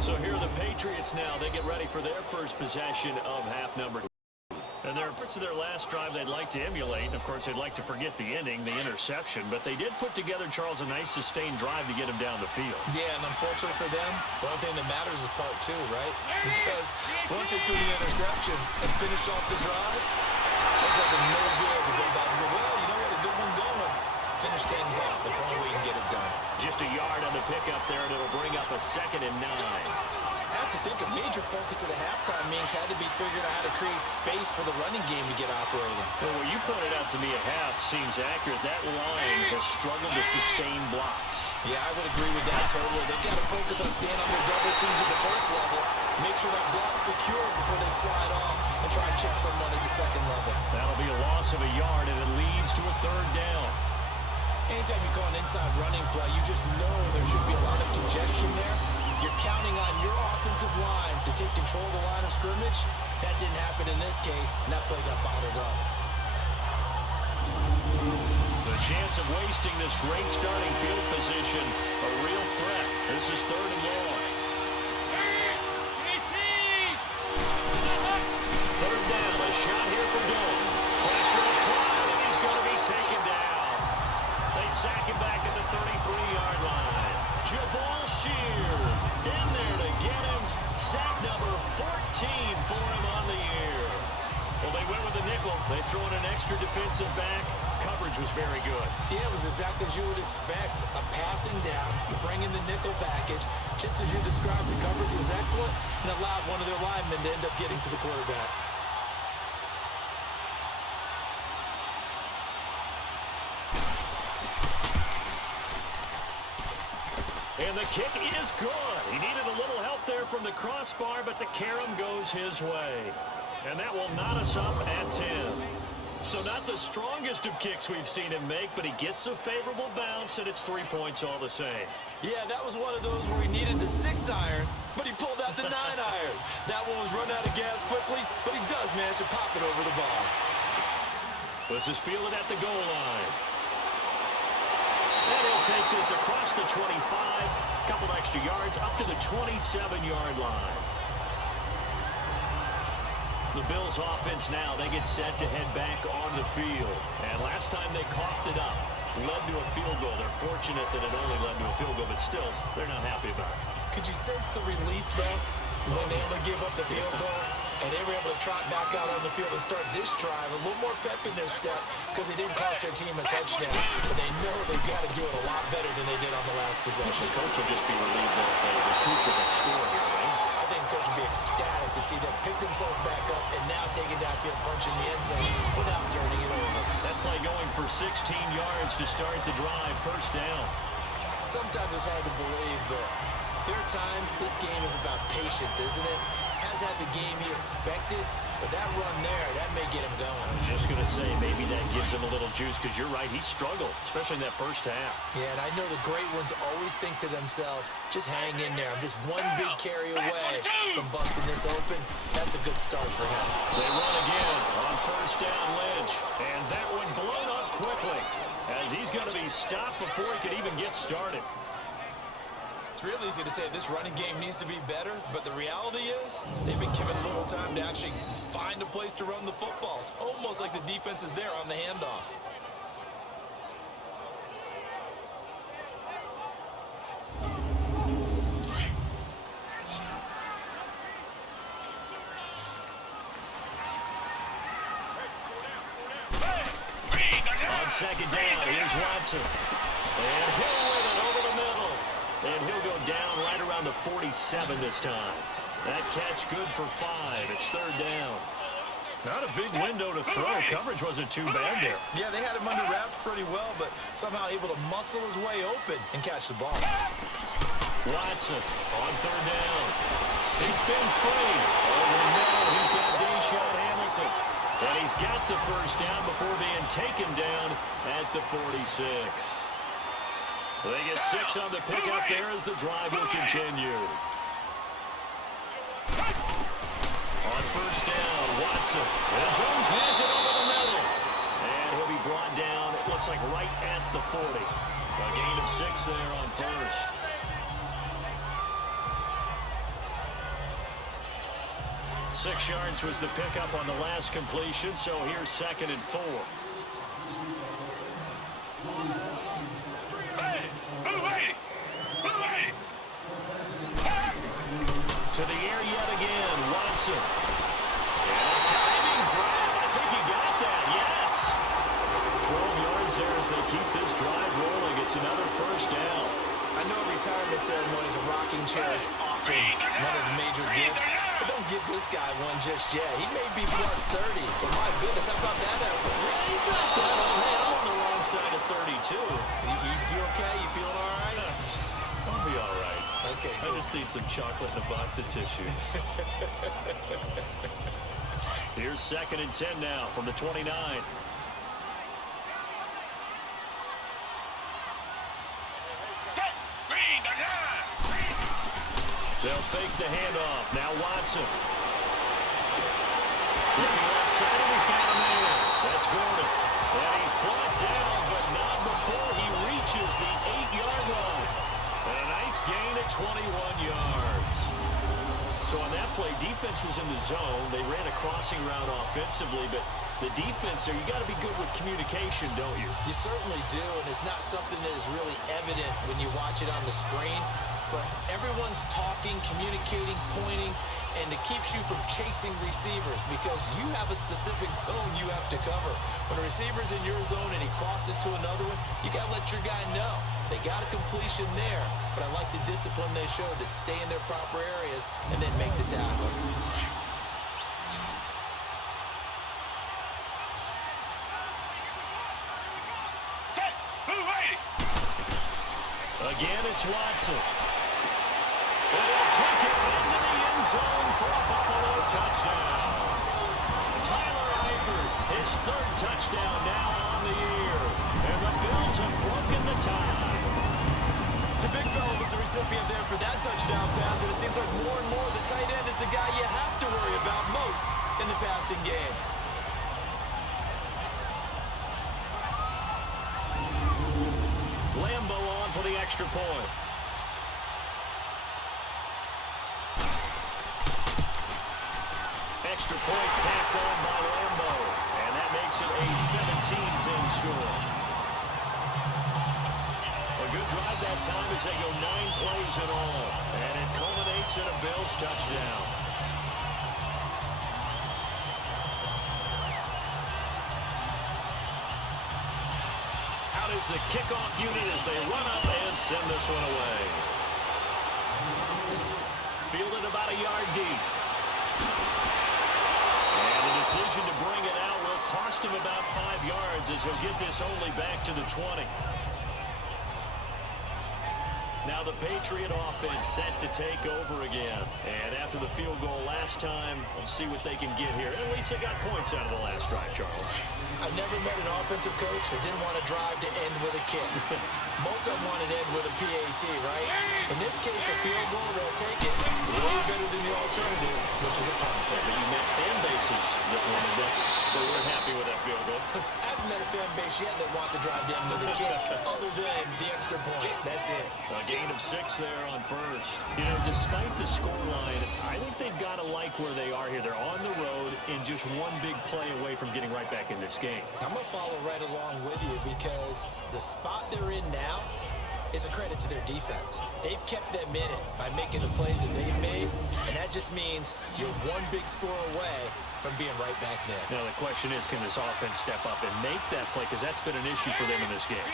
So here are the Patriots now. They get ready for their first possession of half number 2. And there are parts of their last drive they'd like to emulate. And, of course, they'd like to forget the ending, the interception. But they did put together, Charles, a nice sustained drive to get him down the field. Yeah, and unfortunately for them, the only thing that matters is part 2, right? Because once they threw the interception and finished off the drive, it does them no good to go back and say, well, you know what, a good one going. Finish things off. That's the only way you can get it done. Just a yard on the pickup there, and it'll bring up a 2nd and 9. I have to think a major focus of the halftime meetings had to be figuring out how to create space for the running game to get operating. Well, what you pointed out to me at half seems accurate. That line has struggled to sustain blocks. Yeah, I would agree with that totally. They've got to focus on staying under double teams at the first level, make sure that block's secure before they slide off and try and chip someone at the second level. That'll be a loss of a yard, and it leads to a 3rd down. Anytime you call an inside running play, you just know there should be a lot of congestion there. You're counting on your offensive line to take control of the line of scrimmage. That didn't happen in this case, and that play got bottled up. The chance of wasting this great starting field position, a real threat. This is 3rd and long. 3rd down, a shot here for Dalton. Pressure applied, and he's going to be taken down. They sack him back at the 33-yard line. Jabal Sheard in there to get him. Sack number 14 for him on the year. Well, they went with the nickel. They threw in an extra defensive back. Coverage was very good. Yeah, it was exactly as you would expect. A passing down, you bring in the nickel package. Just as you described, the coverage was excellent and allowed one of their linemen to end up getting to the quarterback. And And the kick is good. He needed a little help there from the crossbar, but the carom goes his way. And that will knot us up at 10. So not the strongest of kicks we've seen him make, but he gets a favorable bounce, and it's 3 points all the same. Yeah, that was one of those where he needed the 6-iron, but he pulled out the 9-iron. That one was run out of gas quickly, but he does manage to pop it over the bar. This is fielded at the goal line. And he'll take this across the 25, a couple extra yards, up to the 27-yard line. The Bills offense now, they get set to head back on the field. And last time they coughed it up, led to a field goal. They're fortunate that it only led to a field goal, but still, they're not happy about it. Could you sense the relief, though, when they only gave up the field goal? And they were able to trot back out on the field and start this drive. A little more pep in their step because they didn't cost their team a touchdown. But they know they've got to do it a lot better than they did on the last possession. The coach will just be relieved that they recouped the score here, right? I think the coach will be ecstatic to see them pick themselves back up and now take it downfield, punching the end zone without turning it over. That play going for 16 yards to start the drive, first down. Sometimes it's hard to believe, but there are times this game is about patience, isn't it? Has had the game he expected, but that run there, that may get him going. I was just going to say, maybe that gives him a little juice, because you're right, he struggled, especially in that first half. Yeah, and I know the great ones always think to themselves, just hang in there. I'm just one big carry away from busting this open. That's a good start for him. They run again on first down, Lynch, and that one blown up quickly, as he's going to be stopped before he could even get started. It's real easy to say this running game needs to be better, but the reality is they've been given little time to actually find a place to run the football. It's almost like the defense is there on the handoff. On second down, here's Watson. And he'll win it over the middle. And he'll go down right around the 47 this time. That catch good for 5. It's third down. Not a big window to throw. Coverage wasn't too bad there. Yeah, they had him under wraps pretty well, but somehow able to muscle his way open and catch the ball. Watson on third down. He spins free. Over the middle, he's got Deshaun Hamilton. And he's got the first down before being taken down at the 46. They get 6 on the pickup there as the drive will continue. On first down, Watson. And Jones has it over the middle. And he'll be brought down, it looks like right at the 40. A gain of 6 there on first. Six yards was the pickup on the last completion, so here's second and 4. To the air yet again, Watson. And a diving grab. I think he got that, yes. 12 yards there as they keep this drive rolling. It's another first down. I know retirement ceremonies, a rocking chair is often one of the major gifts, but don't give this guy one just yet. He may be plus 30, but my goodness, how about that effort? Yeah, he's not that old. Hey, I'm on the wrong side of 32. You okay? You feeling all right? I'll be all right. Okay, I just need some chocolate and a box of tissue. Here's second and 10 now from the 29. They'll fake the handoff. Now Watson. Looking left side, and he's got a man. That's Gordon. And he's brought down, but not before he reaches the 8-yard line. And a nice gain at 21 yards. So on that play, defense was in the zone. They ran a crossing route offensively, but the defense there, you got to be good with communication, don't you? You certainly do, and it's not something that is really evident when you watch it on the screen. But everyone's talking, communicating, pointing, and it keeps you from chasing receivers because you have a specific zone you have to cover. When a receiver's in your zone and he crosses to another one, you got to let your guy know. They got a completion there, but I like the discipline they showed to stay in their proper areas and then make the tackle. Again, it's Watson. And he'll take it into the end zone for a Buffalo touchdown. Tyler Eifert, his third touchdown now on the year. And the Bills have broken the tie. The big fella was the recipient there for that touchdown pass, and it seems like more and more the tight end is the guy you have to worry about most in the passing game. Lambo on for the extra point. Extra point tacked on by Lambo, and that makes it a 17-10 score. A good drive that time as they go 9 plays in all, and it culminates in a Bills touchdown. Out is the kickoff unit as they run up and send this one away. Fielded about a yard deep. And the decision to bring it out will cost him about 5 yards as he'll get this only back to the 20. Now the Patriot offense set to take over again. And after the field goal last time, we'll see what they can get here. At least they got points out of the last drive, Charles. I've never met an offensive coach that didn't want to drive to end with a kick. Most of them wanted to end with a PAT, right? In this case, a field goal, they'll take it. Way better than the alternative, which is a punt. But you met fan bases that wanted that. They weren't happy with that field goal. I haven't met a fan base yet that wants to drive to end with a kick, other than the extra point. That's it. A gain of 6 there on first. You know, despite the scoreline, I think they've got to like where they are here. They're on the road and just one big play away from getting right back in this game. I'm going to follow right along with you because the spot they're in now is a credit to their defense. They've kept them in it by making the plays that they've made, and that just means you're one big score away from being right back there. Now, the question is, can this offense step up and make that play? Because that's been an issue for them in this game.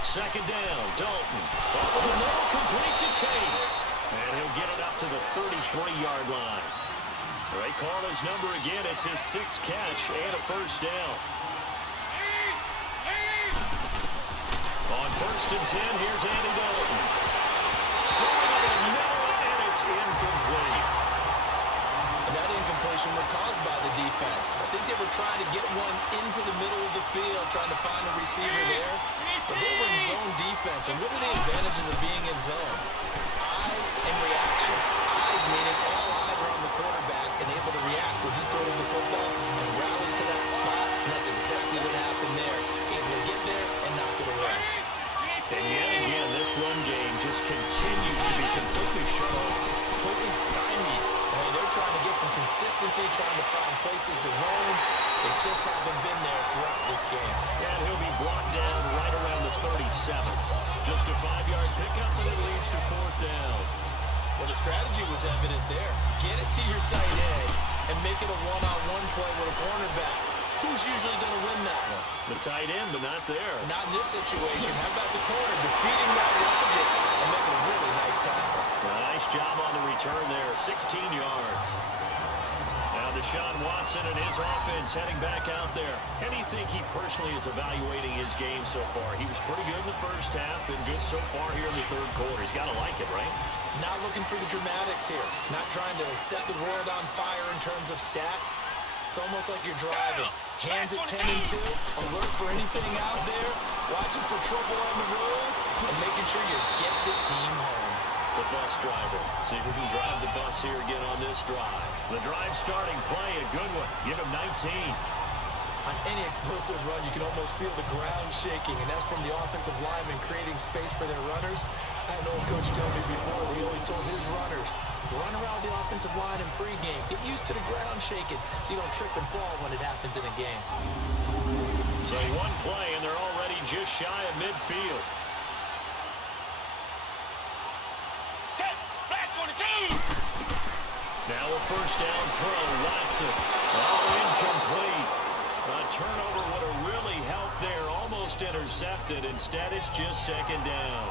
Second down, Dalton. Off of the middle, complete to Tate. And he'll get it up to the 33-yard line. They call his number again. It's his 6th catch and a first down. On 1st and 10, here's Andy Dalton. Throwing it in the middle, and it's incomplete. And that incompletion was caused by the defense. I think they were trying to get one into the middle of the field, trying to find a receiver there. But they were in zone defense. And what are the advantages of being in zone? Eyes and reaction. Eyes meaning all eyes are on the quarterback and able to react when he throws the football and rally to that spot. And that's exactly what happened there. Able to get there and knock it away. And yet again, this run game just continues to be completely shut off. Completely stymied. I mean, they're trying to get some consistency, trying to find places to roam. They just haven't been there throughout this game. And he'll be brought down right around the 37. Just a 5-yard pickup, and it leads to 4th down. Well, the strategy was evident there. Get it to your tight end and make it a one-on-one play with a cornerback. Who's usually going to win that one? The tight end, but not there. Not in this situation. How about the corner defeating that logic and making a really nice tackle? Nice job on the return there, 16 yards. Now Deshaun Watson and his offense heading back out there. How do you think he personally is evaluating his game so far? He was pretty good in the first half, been good so far here in the 3rd quarter. He's got to like it, right? Not looking for the dramatics here. Not trying to set the world on fire in terms of stats. It's almost like you're driving. Hands at 10 and 2, alert for anything out there, watching for trouble on the road, and making sure you get the team home. The bus driver. See if we can drive the bus here again on this drive. The drive starting play, a good one. Give him 19. On any explosive run, you can almost feel the ground shaking, and that's from the offensive linemen creating space for their runners. I had an old coach tell me before, he always told his runners, run around the offensive line in pregame. Get used to the ground shaking so you don't trip and fall when it happens in a game. So one play, and they're already just shy of midfield. Now a first down throw, Watson. Oh, incomplete. A turnover would have really helped there, almost intercepted. Instead, it's just 2nd down.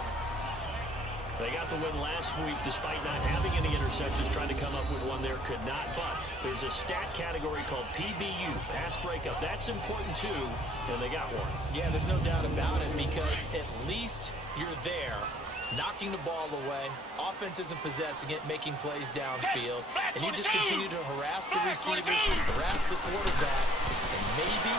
They got the win last week despite not having any interceptions. Trying to come up with one there, could not. But there's a stat category called PBU, pass breakup. That's important too, and they got one. Yeah, there's no doubt about it, because at least you're there, knocking the ball away. Offense isn't possessing it, making plays downfield. And you just continue to harass the receivers, harass the quarterback, and maybe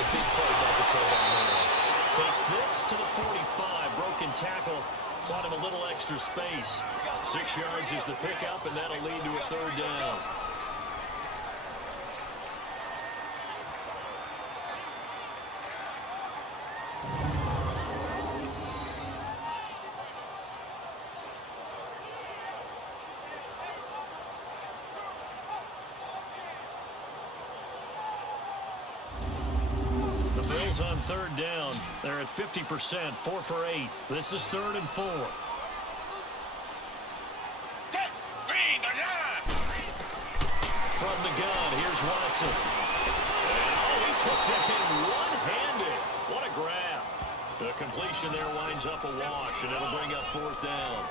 the big play does occur down the road. Takes this to the 45. Broken tackle. Bought him a little extra space. 6 yards is the pickup, and that'll lead to a third down. On third down, they're at 50%, 4 for 8. This is 3rd and 4. From the gun, here's Watson. And he took that in one-handed. What a grab. The completion there winds up a wash, and it'll bring up 4th down.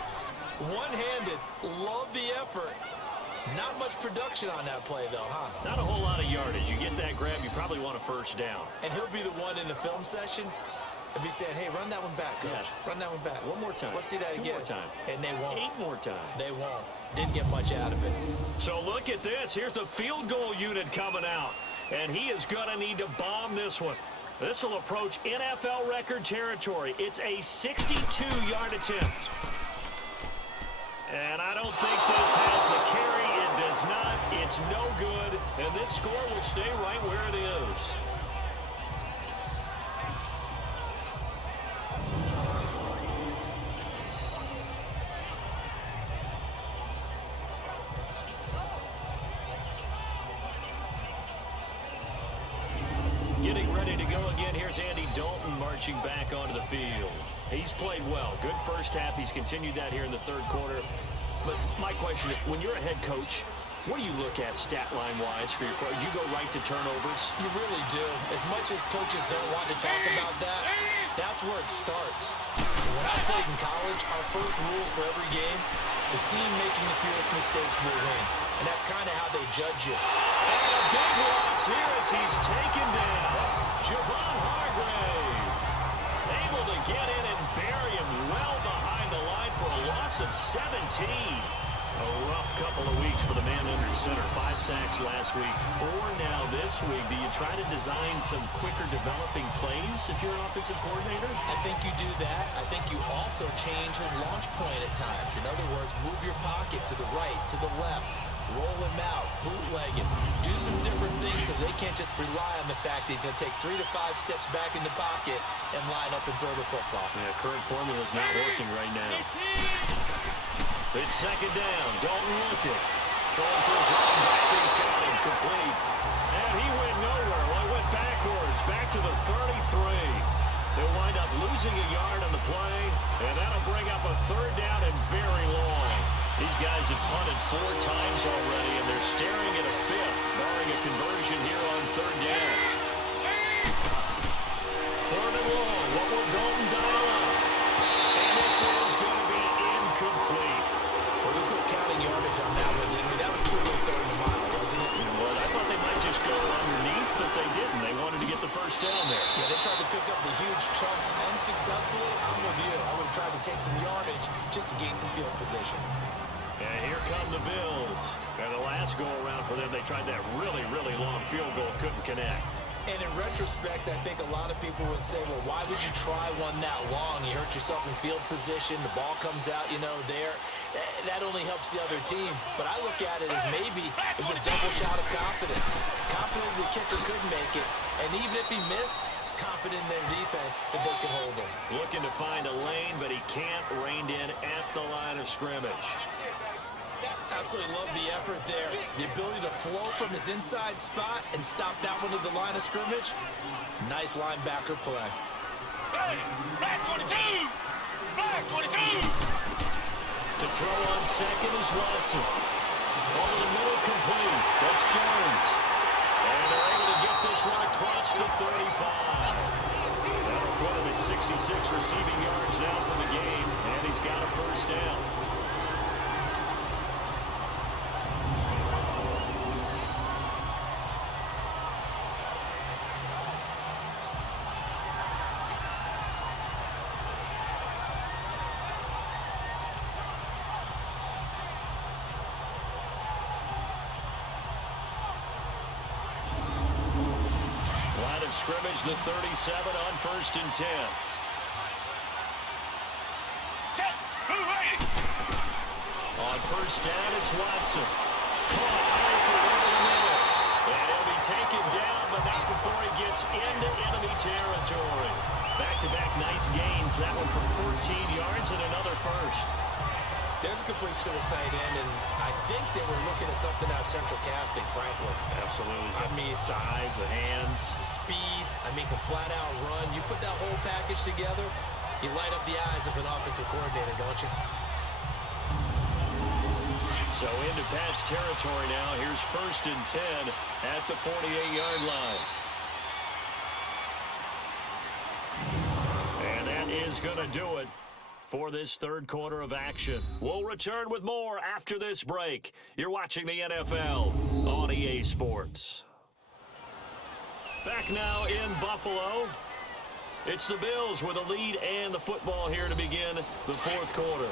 One-handed, love the effort. Not much production on that play, though, huh? Not a whole lot of yardage. You get that grab, you probably want a first down. And he'll be the one in the film session and be saying, hey, run that one back, coach. Yeah. Run that one back. One more time. Let's see that 2 again. more time. And they won't. 8 more times. They won't. Didn't get much out of it. So look at this. Here's the field goal unit coming out. And he is going to need to bomb this one. This will approach NFL record territory. It's a 62-yard attempt. And I don't think this has the carry. It does not. It's no good. And this score will stay right where it is. Getting ready to go again. Here's Andy Dalton marching back onto the field. He's played well. Good first half. He's continued that here in the 3rd quarter. But my question is, when you're a head coach, what do you look at stat line-wise for your play? Do you go right to turnovers? You really do. As much as coaches don't want to talk about that, that's where it starts. When I played in college, our first rule for every game, the team making the fewest mistakes will win. And that's kind of how they judge you. And a big loss here as he's taken down. Javon Hargrave able to get in and bury him well behind the line for a loss of 17. A rough couple of weeks for the man under center. 5 sacks last week, 4 now this week. Do you try to design some quicker developing plays if you're an offensive coordinator? I think you do that. I think you also change his launch point at times. In other words, move your pocket to the right, to the left. Roll him out, bootleg him. Do some different things so they can't just rely on the fact that he's going to take 3 to 5 steps back in the pocket and line up and throw the football. Yeah, current formula is not working right now. It's 2nd down. Dalton looking. Throwing for his running back. He's got him complete. And he went nowhere. Well, he went backwards. Back to the 33. They'll wind up losing a yard on the play. And that'll bring up a 3rd down and very long. These guys have punted 4 times already, and they're staring at a 5th, barring a conversion here on 3rd down. 3rd and long. What will Dalton dial up? And this is going to be incomplete. Well, we quit counting yardage on that one, didn't we? That was truly 3rd and mile, wasn't it? You know what? I thought they might just go underneath, but they didn't. They wanted to get the first down there. Yeah, they tried to pick up the huge chunk unsuccessfully. I'm with you. I would have tried to take some yardage just to gain some field position. And here come the Bills. And the last go-around for them, they tried that really, really long field goal, couldn't connect. And in retrospect, I think a lot of people would say, well, why would you try one that long? You hurt yourself in field position. The ball comes out, there. That only helps the other team. But I look at it as maybe it was a double shot of confidence. Confident the kicker could make it. And even if he missed, confident in their defense that they can hold him. Looking to find a lane, but he can't rein in at the line of scrimmage. Absolutely love the effort there. The ability to flow from his inside spot and stop that one at the line of scrimmage. Nice linebacker play. Back 22! Back 22! To throw on 2nd is Watson. Over the middle, complete. That's Jones. And they're able to get this one across the 35. That'll put him at 66 receiving yards now for the game. And he's got a first down. Scrimmage the 37 on 1st and 10. On 1st down, it's Watson. Caught high for one in the middle. And he'll be taken down, but not before he gets into enemy territory. Back-to-back nice gains. That one for 14 yards and another first. There's a completion to the tight end, and I think they were looking at something out of central casting, frankly. Absolutely. I mean, size, the hands. Speed. I mean, can flat out run. You put that whole package together, you light up the eyes of an offensive coordinator, don't you? So into Pat's territory now. Here's 1st and 10 at the 48-yard line. And that is going to do it for this third quarter of action. We'll return with more after this break. You're watching the NFL on EA Sports. Back now in Buffalo. It's the Bills with a lead and the football here to begin the fourth quarter.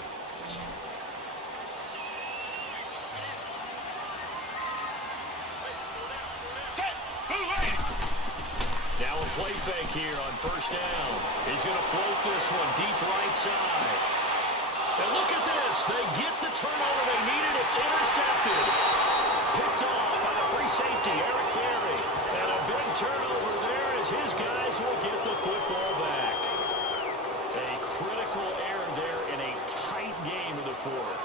Now a play fake here on 1st down. He's going to float this one deep right side. And look at this. They get the turnover they needed. It's intercepted. Picked off by the free safety, Eric Berry. And a big turnover there as his guys will get the football back. A critical error there in a tight game of the fourth.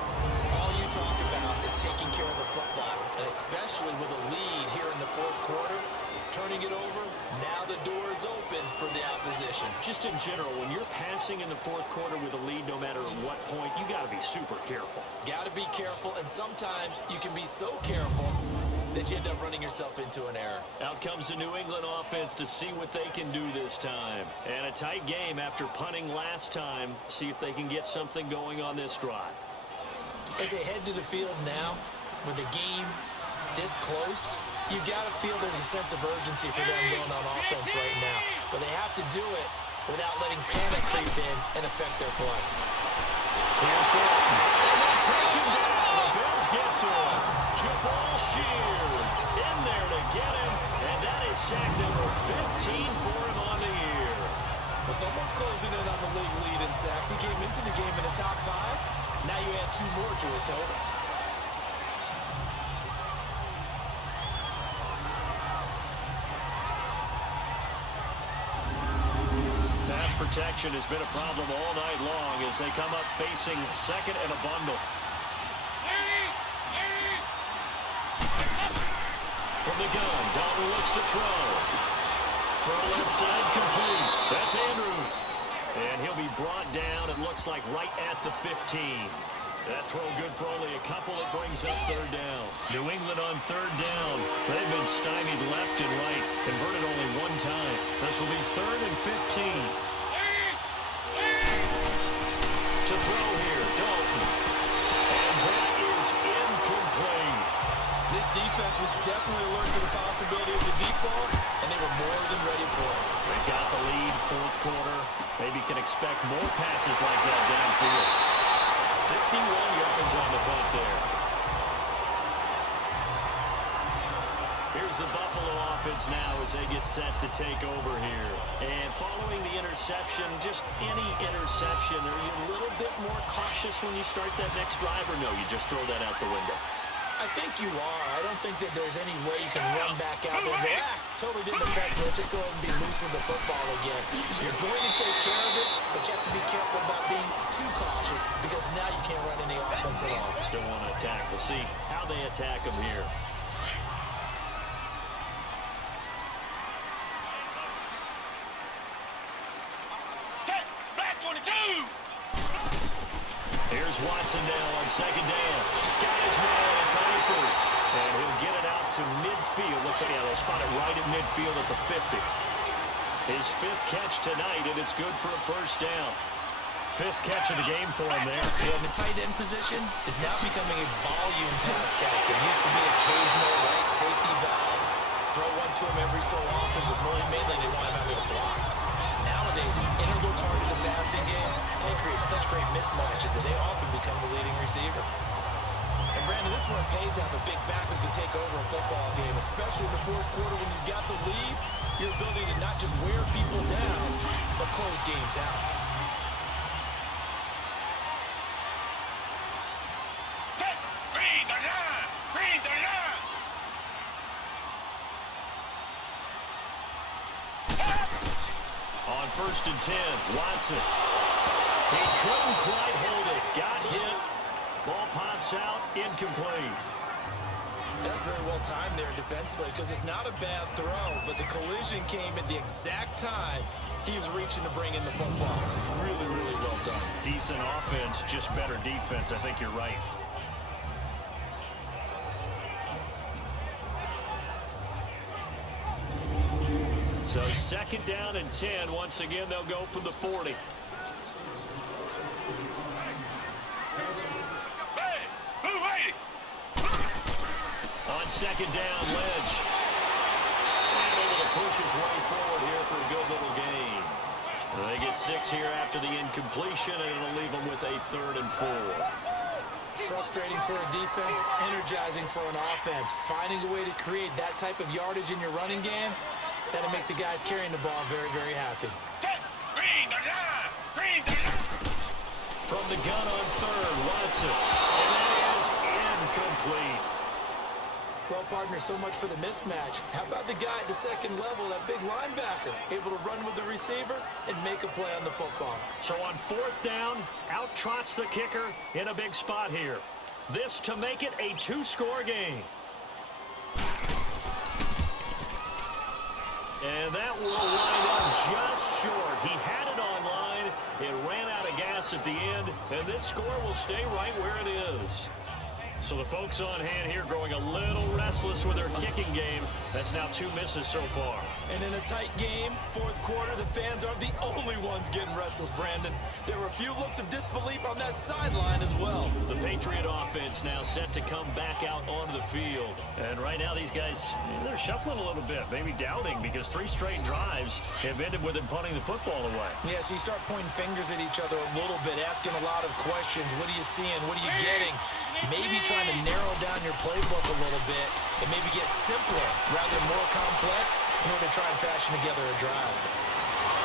All you talk about is taking care of the football, and especially with a lead here in the fourth quarter. Turning it over, now the door is open for the opposition. Just in general, when you're passing in the fourth quarter with a lead, no matter what point, you got to be super careful. Got to be careful, and sometimes you can be so careful that you end up running yourself into an error. Out comes the New England offense to see what they can do this time. And a tight game after punting last time. See if they can get something going on this drive. As they head to the field now, with the game this close, you've got to feel there's a sense of urgency for them going on offense right now. But they have to do it without letting panic creep in and affect their play. Here's Dalton. And they take him down. The Bills get to him. Jabal Sheard in there to get him. And that is sack number 15 for him on the year. Well, someone's closing in on the league lead in sacks. He came into the game in the top 5. Now you add 2 more to his total. Protection has been a problem all night long as they come up facing second and a bundle. From the gun, Dalton looks to throw. Throw left side complete. That's Andrews. And he'll be brought down, it looks like, right at the 15. That throw good for only a couple. It brings up 3rd down. New England on 3rd down. They've been stymied left and right. Converted only 1 time. This will be 3rd and 15. To throw here, Dalton. And that is incomplete. This defense was definitely alert to the possibility of the deep ball, and they were more than ready for it. They got the lead, fourth quarter. Maybe can expect more passes like that downfield. 51 yards on the punt there. Here's the Buffalo offense now as they get set to take over here. And following the interception, just any interception, are you a little bit more cautious when you start that next drive, or no, you just throw that out the window? I think you are. I don't think that there's any way you can run back out there and go, totally didn't affect me. Let's just go ahead and be loose with the football again. You're going to take care of it, but you have to be careful about being too cautious because now you can't run any offense at all. Still want to attack. We'll see how they attack them here. Here's Watson now on 2nd down. Got his man, it's Eifert. And he'll get it out to midfield. Looks like they'll spot it right at midfield at the 50. His 5th catch tonight, and it's good for a 1st down. fifth catch of the game for him there. Yeah, the tight end position is now becoming a volume pass catcher. It used to be occasional, right, safety valve, throw one to him every so often, but mainly they want him having a block. Nowadays, an integral part of the passing game, and they create such great mismatches that they often become the leading receiver. And Brandon, this is where it pays to have a big back who can take over a football game, especially in the fourth quarter when you've got the lead, your ability to not just wear people down, but close games out. Green the line! Green the line! On 1st and 10, Watson. He couldn't quite hold it. Got hit. Ball pops out. Incomplete. That's very well timed there defensively because it's not a bad throw, but the collision came at the exact time he was reaching to bring in the football. Really, really well done. Decent offense, just better defense. I think you're right. So 2nd down and 10. Once again, they'll go from the 40. Hey! Move ready! On 2nd down, Ledge. And able to push his way forward here for a good little gain. They get 6 here after the incompletion, and it'll leave them with a 3rd and 4. Frustrating for a defense, energizing for an offense. Finding a way to create that type of yardage in your running game, that'll make the guys carrying the ball very, very happy. Green the line! Green the line! From the gun on 3rd, Watson. And that is incomplete. Well, partner, so much for the mismatch. How about the guy at the 2nd level, that big linebacker, able to run with the receiver and make a play on the football? So on 4th down, out trots the kicker in a big spot here. This to make it a 2-score game. And that will line up just short. He had it on line. It ran out of gas at the end, and this score will stay right where it is. So the folks on hand here growing a little restless with their kicking game. That's now 2 misses so far. And in a tight game, 4th quarter, the fans aren't the only ones getting restless, Brandon. There were a few looks of disbelief on that sideline as well. The Patriot offense now set to come back out onto the field. And right now these guys, they're shuffling a little bit, maybe doubting, because 3 straight drives have ended with them punting the football away. Yeah, so you start pointing fingers at each other a little bit, asking a lot of questions. What are you seeing? What are you getting? Maybe trying to narrow down your playbook a little bit and maybe get simpler rather than more complex in order to try and fashion together a drive.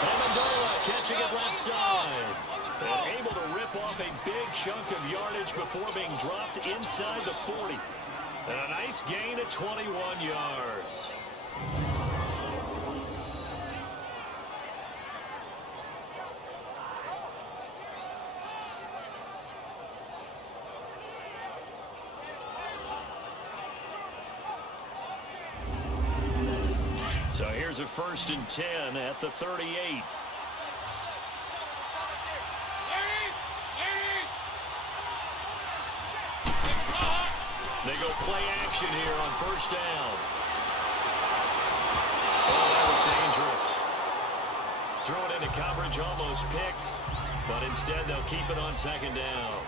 Amendola catching it left side. And able to rip off a big chunk of yardage before being dropped inside the 40. And a nice gain of 21 yards. So here's a 1st and 10 at the 38. They go play action here on 1st down. Oh, that was dangerous. Threw it into coverage, almost picked, but instead they'll keep it on 2nd down.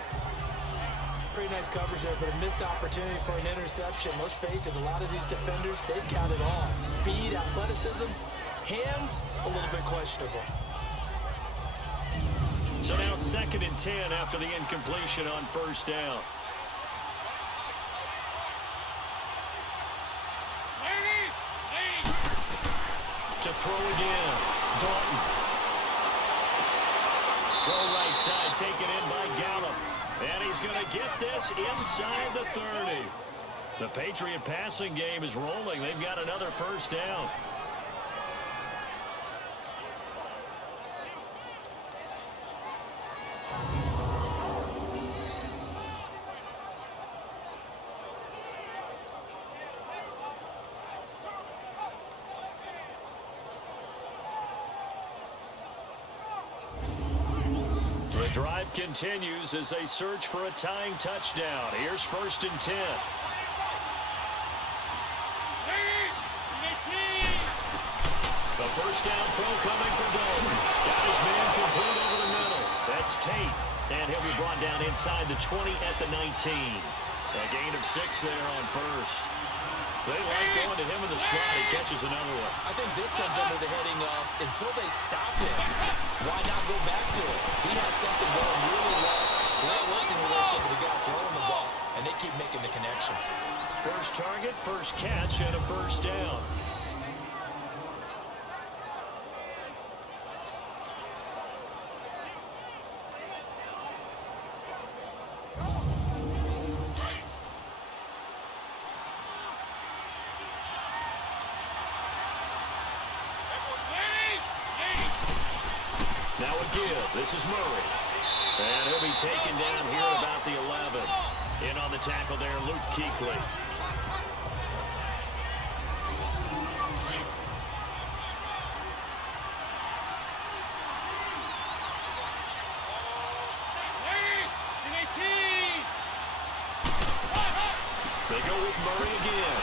Pretty nice coverage there, but a missed opportunity for an interception. Let's face it, a lot of these defenders, they've got it all. Speed, athleticism, hands, a little bit questionable. So now 2nd and 10 after the incompletion on 1st down. To throw again, Dalton. Throw right side, taken in by Gallup. And he's going to get this inside the 30. The Patriot passing game is rolling. They've got another 1st down. The drive continues as they search for a tying touchdown. Here's 1st and 10. The 1st down throw coming from Dalton. Got his man complete over the middle. That It's Tate, and he'll be brought down inside the 20 at the 19. A gain of 6 there on first. They like going to him in the slot. He catches another one. I think this comes under the heading of, until they stop him, why not go back to it? He has something going really well. Great working relationship with the guy throwing the ball, and they keep making the connection. First target, first catch, and a first down. Now a give. This is Murray. And he'll be taken down here at about the 11. In on the tackle there, Luke Kuechly. They go with Murray again.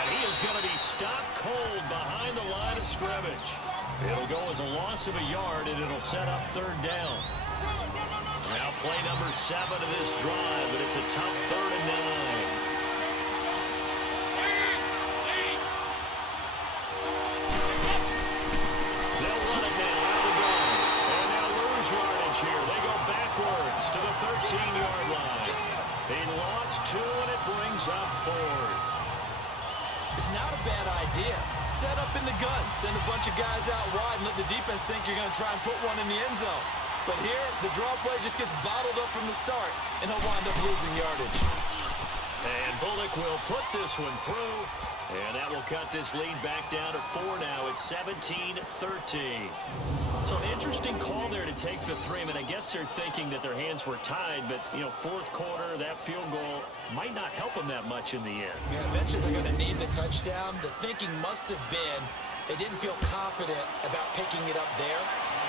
And he is going to be stopped cold behind the line of scrimmage. It'll go as a loss of a yard, and it'll set up third down. Now play number 7 of this drive, but it's a tough 3rd and 9. They'll run it now out of the gun. And they'll lose yardage here. They go backwards to the 13-yard line. They lost 2, and it brings up 4th. It's not a bad idea. Set up in the gun. Send a bunch of guys out wide and let the defense think you're going to try and put one in the end zone. But here, the draw play just gets bottled up from the start, and he'll wind up losing yardage. And Bullock will put this one through, and that will cut this lead back down to 4 now. It's 17-13. So an interesting call there to take the 3. I mean, I guess they're thinking that their hands were tied, but, you know, 4th quarter, that field goal might not help them that much in the end. Yeah, eventually they're going to need the touchdown. The thinking must have been they didn't feel confident about picking it up there,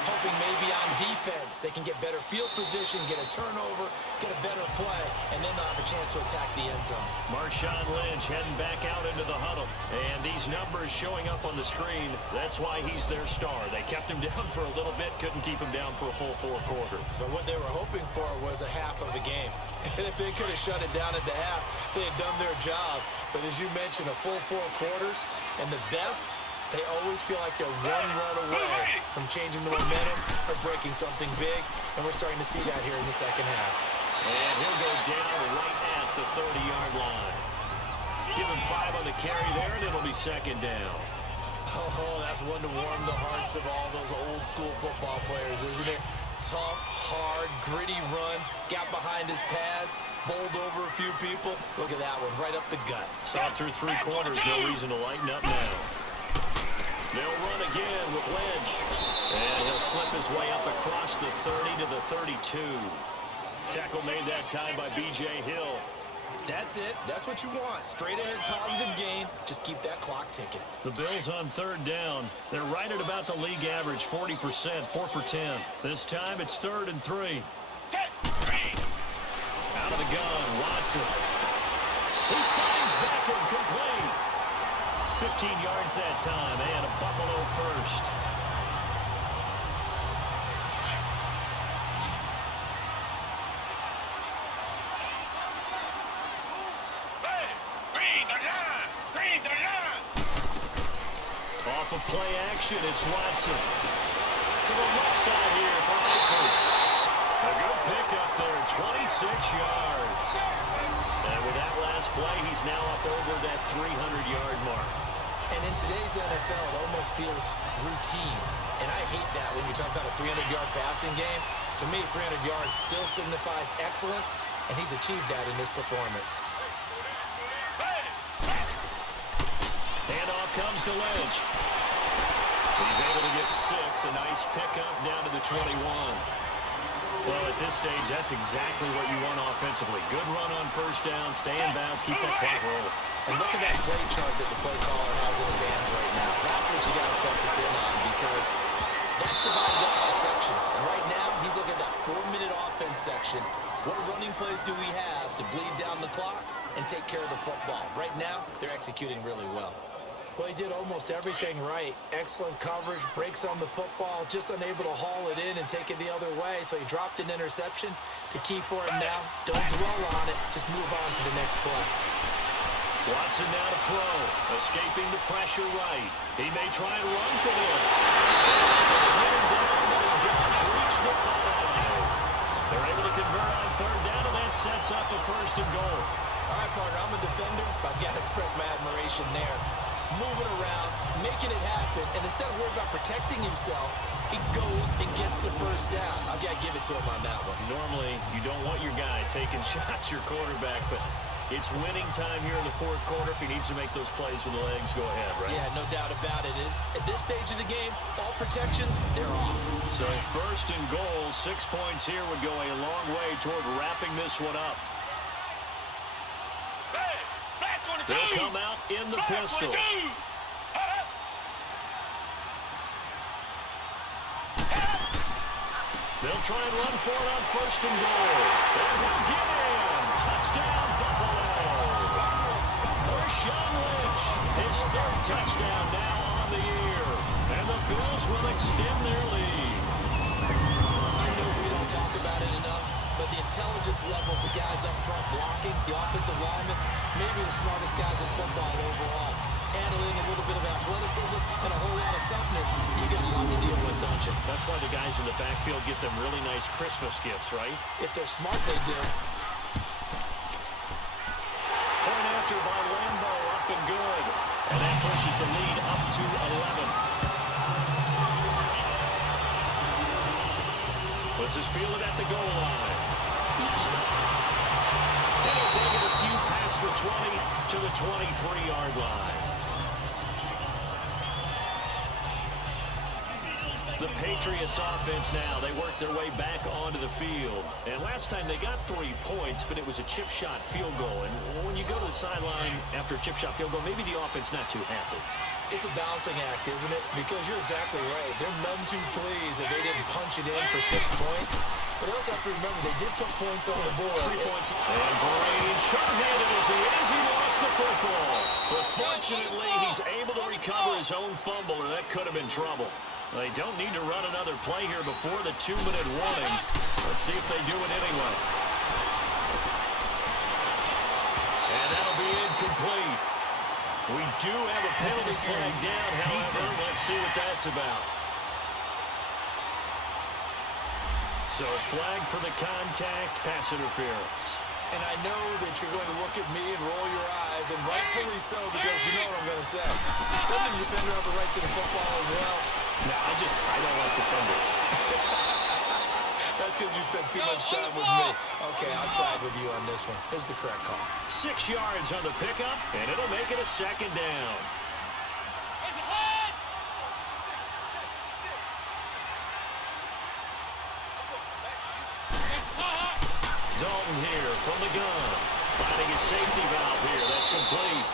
hoping maybe on defense they can get better field position, get a turnover, get a better play, and then they'll have a chance to attack the end zone. Marshawn Lynch heading back out into the huddle. And these numbers showing up on the screen, that's why he's their star. They kept him down for a little bit, couldn't keep him down for a full 4 quarter. But what they were hoping for was a half of the game. And if they could have shut it down at the half, they had done their job. But as you mentioned, a full 4 quarters, and the best, they always feel like they're one run away from changing the momentum or breaking something big, and we're starting to see that here in the second half. And he'll go down right at the 30-yard line. Give him 5 on the carry there, and it'll be second down. Oh, that's one to warm the hearts of all those old-school football players, isn't it? Tough, hard, gritty run, got behind his pads, bowled over a few people. Look at that one, right up the gut. Saw through 3 quarters, no reason to lighten up now. They'll run again with Lynch. And he'll slip his way up across the 30 to the 32. Tackle made that time by B.J. Hill. That's it. That's what you want. Straight ahead, positive gain. Just keep that clock ticking. The Bills on 3rd down. They're right at about the league average, 40%, 4 for 10. This time it's 3rd and 3. Out of the gun, Watson. He finds Beckham complete. 15 yards that time, and a Buffalo first. Off of play action, it's Watson. To the left side here for Eifert. A good pickup there, 26 yards. And with that last play, he's now up over that 300-yard mark. And in today's NFL, it almost feels routine. And I hate that when you talk about a 300-yard passing game. To me, 300 yards still signifies excellence, and he's achieved that in this performance. Handoff comes to Lynch. He's able to get 6. A nice pickup down to the 21. Well, at this stage, that's exactly what you want offensively. Good run on first down, stay in bounds, keep that clock rolling. And look at that play chart that the play caller has in his hands right now. That's what you got to focus in on, because that's divided up by sections. And right now, he's looking at that 4-minute offense section. What running plays do we have to bleed down the clock and take care of the football? Right now, they're executing really well. Well, he did almost everything right. Excellent coverage, breaks on the football, just unable to haul it in and take it the other way, so he dropped an interception. The key for him now, don't dwell on it, just move on to the next play. Watson now to throw, escaping the pressure right. He may try and run for this. Down, but he does reach the 5. They're able to convert on third down, and that sets up a first and goal. All right, partner, I'm a defender, but I've got to express my admiration there. Moving around, making it happen, and instead of worrying about protecting himself, he goes and gets the first down. I've got to give it to him on that one. Normally, you don't want your guy taking shots, your quarterback, but it's winning time here in the fourth quarter. If he needs to make those plays with the legs, go ahead, right? Yeah, no doubt about it. At this stage of the game, all protections, they're off. So first and goal, 6 points here would go a long way toward wrapping this one up. They'll come out in the pistol. They'll try and run for it on first and goal. And they'll get in. Touchdown, Buffalo. Marshawn Lynch, his third touchdown now on the year. And the Bills will extend their lead. I know we don't talk about it enough, but the intelligence level of the guys up front blocking, the offensive linemen, maybe the smartest guys in football overall. Handling a little bit of athleticism and a whole lot of toughness, you got a lot to deal with, don't you? That's why the guys in the backfield get them really nice Christmas gifts, right? If they're smart, they do. Point after by Lambeau, up and good. And that pushes the lead up to 11. This is fielded at the goal line. And he'll take it a few past the 20 to the 23-yard line. The Patriots offense now, they work their way back onto the field. And last time they got 3 points, but it was a chip shot field goal. And when you go to the sideline after a chip shot field goal, maybe the offense not too happy. It's a balancing act, isn't it? Because you're exactly right. They're none too pleased that they didn't punch it in for 6 points. But you also have to remember, they did put points on the board. 3 points. And Brady, short-handed as he is, he lost the football. But fortunately, he's able to recover his own fumble, or that could have been trouble. They don't need to run another play here before the 2-minute warning. Let's see if they do it anyway. And that'll be incomplete. We do have a penalty flag down, however. Let's see what that's about. So a flag for the contact, pass interference. And I know that you're going to look at me and roll your eyes, and rightfully so, because you know what I'm going to say. Doesn't the defender have a right to the football as well? No, I don't like defenders. That's because you spent too much time with me. Okay, I'll side with you on this one. Here's the correct call. 6 yards on the pickup, and it'll make it a second down. Dalton here from the gun. Finding his safety valve here. That's complete.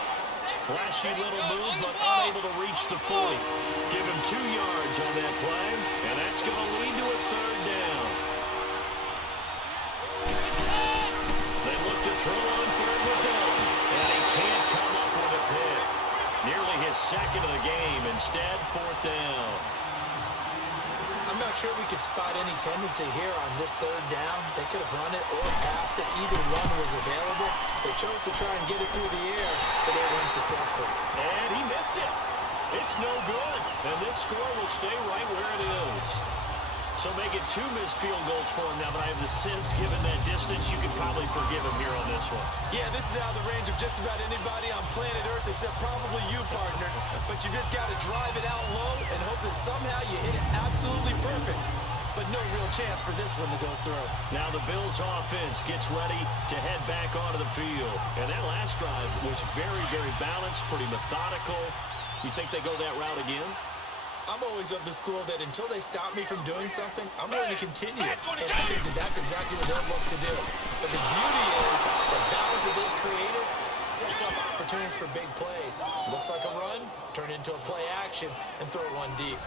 Flashy little move, but unable to reach the 40. Give him 2 yards on that play, and that's going to lead to a third down. They look to throw on third with Dalton, and he can't come up with a pick. Nearly his second of the game. Instead, fourth down. I'm not sure we could spot any tendency here on this third down. They could have run it or passed it. Either one was available. They chose to try and get it through the air, but they were unsuccessful. And he missed it. It's no good. And this score will stay right where it is. So make it 2 missed field goals for him now, but I have the sense, given that distance, you could probably forgive him here on this one. Yeah, this is out of the range of just about anybody on planet Earth except probably you, partner. But you just got to drive it out low and hope that somehow you hit it absolutely perfect. But no real chance for this one to go through. Now the Bills offense gets ready to head back onto the field. And that last drive was very, very balanced, pretty methodical. You think they go that route again? I'm always of the school that until they stop me from doing something, I'm going to continue. And I think that that's exactly what they'll look to do. But the beauty is the balance that they've created sets up opportunities for big plays. Looks like a run, turn into a play action, and throw one deep.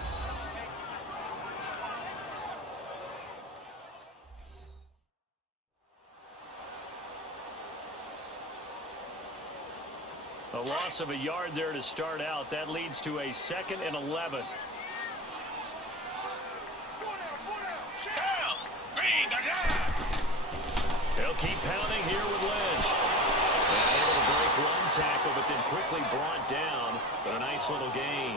A loss of a yard there to start out. That leads to a 2nd and 11. They'll keep pounding here with Lynch. And able to break one tackle, but then quickly brought down. But a nice little gain.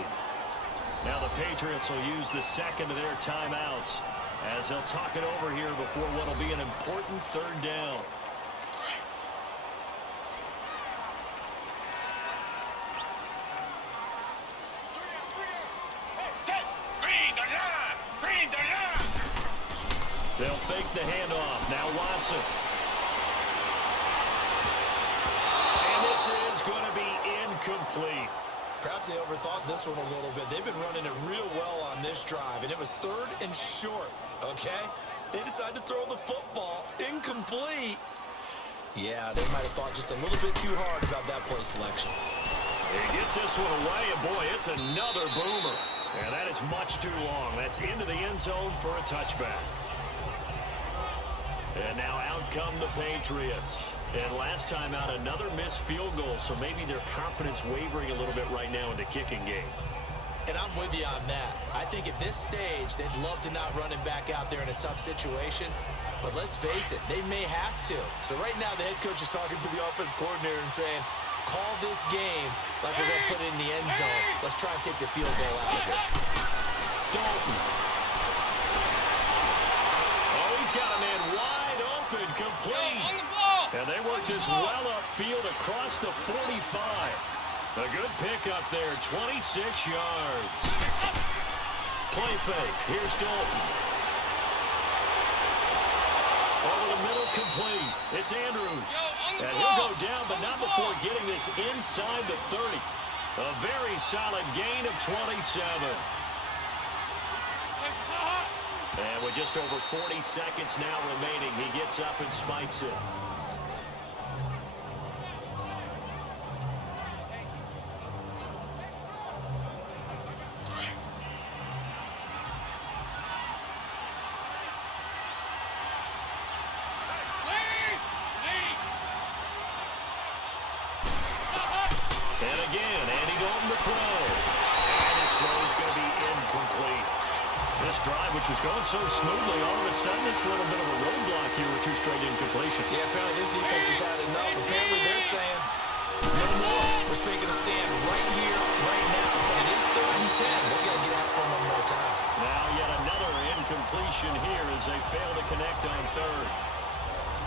Now the Patriots will use the second of their timeouts as they'll talk it over here before what will be an important 3rd down. They'll fake the handoff. Now Watson. And this is going to be incomplete. Perhaps they overthought this one a little bit. They've been running it real well on this drive, and it was 3rd and short, okay? They decided to throw the football. Incomplete. Yeah, they might have thought just a little bit too hard about that play selection. He gets this one away, and boy, it's another boomer. And that is much too long. That's into the end zone for a touchback. And now out come the Patriots. And last time out, another missed field goal, so maybe their confidence wavering a little bit right now in the kicking game. And I'm with you on that. I think at this stage, they'd love to not run him back out there in a tough situation. But let's face it, they may have to. So right now, the head coach is talking to the offense coordinator and saying, call this game like we're going to put it in the end zone. Let's try and take the field goal out of it. Dalton. Oh, he's got a man wide open, complete. And they work this well upfield across the 45. A good pickup there, 26 yards. Play fake. Here's Dalton. Over the middle, complete. It's Andrews. And he'll go down, but not before getting this inside the 30. A very solid gain of 27. And with just over 40 seconds now remaining, he gets up and spikes it. And again, Andy Dalton to throw. And his throw is going to be incomplete. This drive, which was going so smoothly, all of a sudden it's a little bit of a roadblock here with 2 straight incompletions. Yeah, apparently this defense has had enough. Apparently they're saying, no more. We're making a stand right here, right now. And it is 3rd and 10. They've got to get after him one more time. Now yet another incompletion here as they fail to connect on 3rd.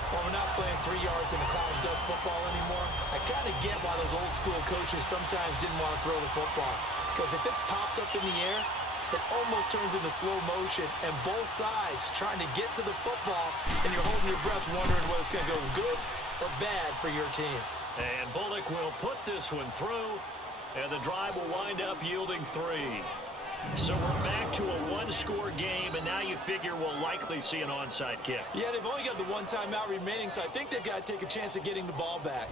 Well, we're not playing 3 yards in a cloud of dust football anymore. I kind of get why those old school coaches sometimes didn't want to throw the football. Because if it's popped up in the air, it almost turns into slow motion. And both sides trying to get to the football, and you're holding your breath wondering whether it's going to go good or bad for your team. And Bullock will put this one through, and the drive will wind up yielding 3. So we're back to a 1-score game, and now you figure we'll likely see an onside kick. Yeah, they've only got the 1 timeout remaining, so I think they've got to take a chance at getting the ball back.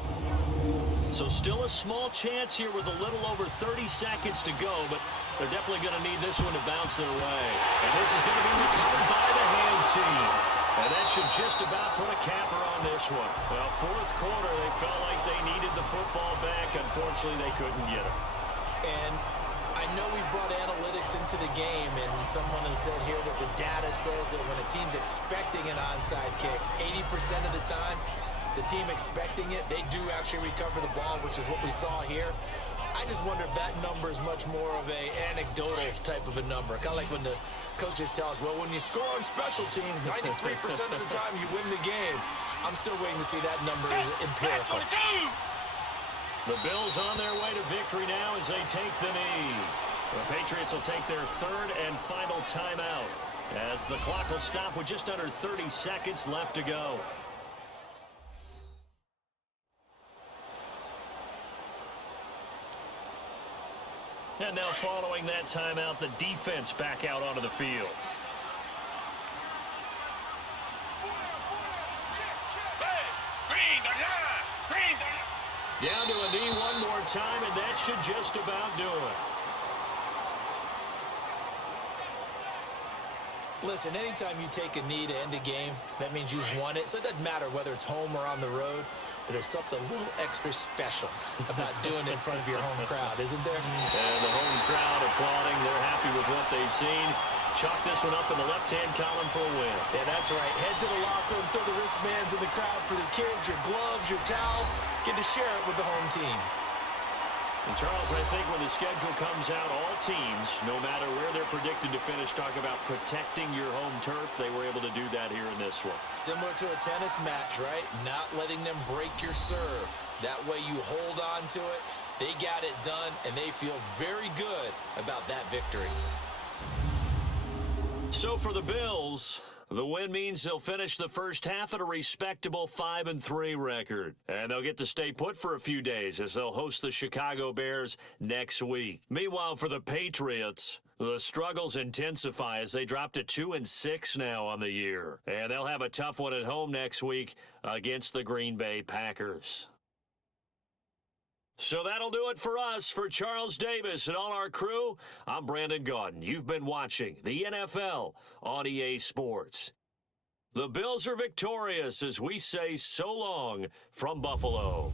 So still a small chance here with a little over 30 seconds to go, but they're definitely going to need this one to bounce their way. And this is going to be recovered by the hands team. And that should just about put a capper on this one. Well, 4th quarter, they felt like they needed the football back. Unfortunately, they couldn't get it. And I know we brought analytics into the game, and someone has said here that the data says that when a team's expecting an onside kick, 80% of the time, the team expecting it, they do actually recover the ball, which is what we saw here. I just wonder if that number is much more of a anecdotal type of a number. Kind of like when the coaches tell us, well, when you score on special teams, 93% of the time you win the game. I'm still waiting to see that number is empirical. The Bills on their way to victory now as they take the knee. The Patriots will take their 3rd and final timeout as the clock will stop with just under 30 seconds left to go. And now following that timeout, the defense back out onto the field. Down to a knee one more time, and that should just about do it. Listen, anytime you take a knee to end a game, that means you've won it. So it doesn't matter whether it's home or on the road. but there's something a little extra special about doing it in front of your home crowd, isn't there? And the home crowd applauding. They're happy with what they've seen. Chalk this one up in the left-hand column for a win. Yeah, that's right. Head to the locker room, throw the wristbands in the crowd for the kids, your gloves, your towels. Get to share it with the home team. And Charles, I think when the schedule comes out, all teams, no matter where they're predicted to finish, talk about protecting your home turf. They were able to do that here in this one. Similar to a tennis match, right? Not letting them break your serve. That way you hold on to it. They got it done, and they feel very good about that victory. So for the Bills, the win means they'll finish the first half at a respectable 5-3 record. And they'll get to stay put for a few days as they'll host the Chicago Bears next week. Meanwhile, for the Patriots, the struggles intensify as they drop to 2-6 now on the year. And they'll have a tough one at home next week against the Green Bay Packers. So that'll do it for us. For Charles Davis and all our crew, I'm Brandon Gaudin. You've been watching the NFL on EA Sports. The Bills are victorious as we say so long from Buffalo.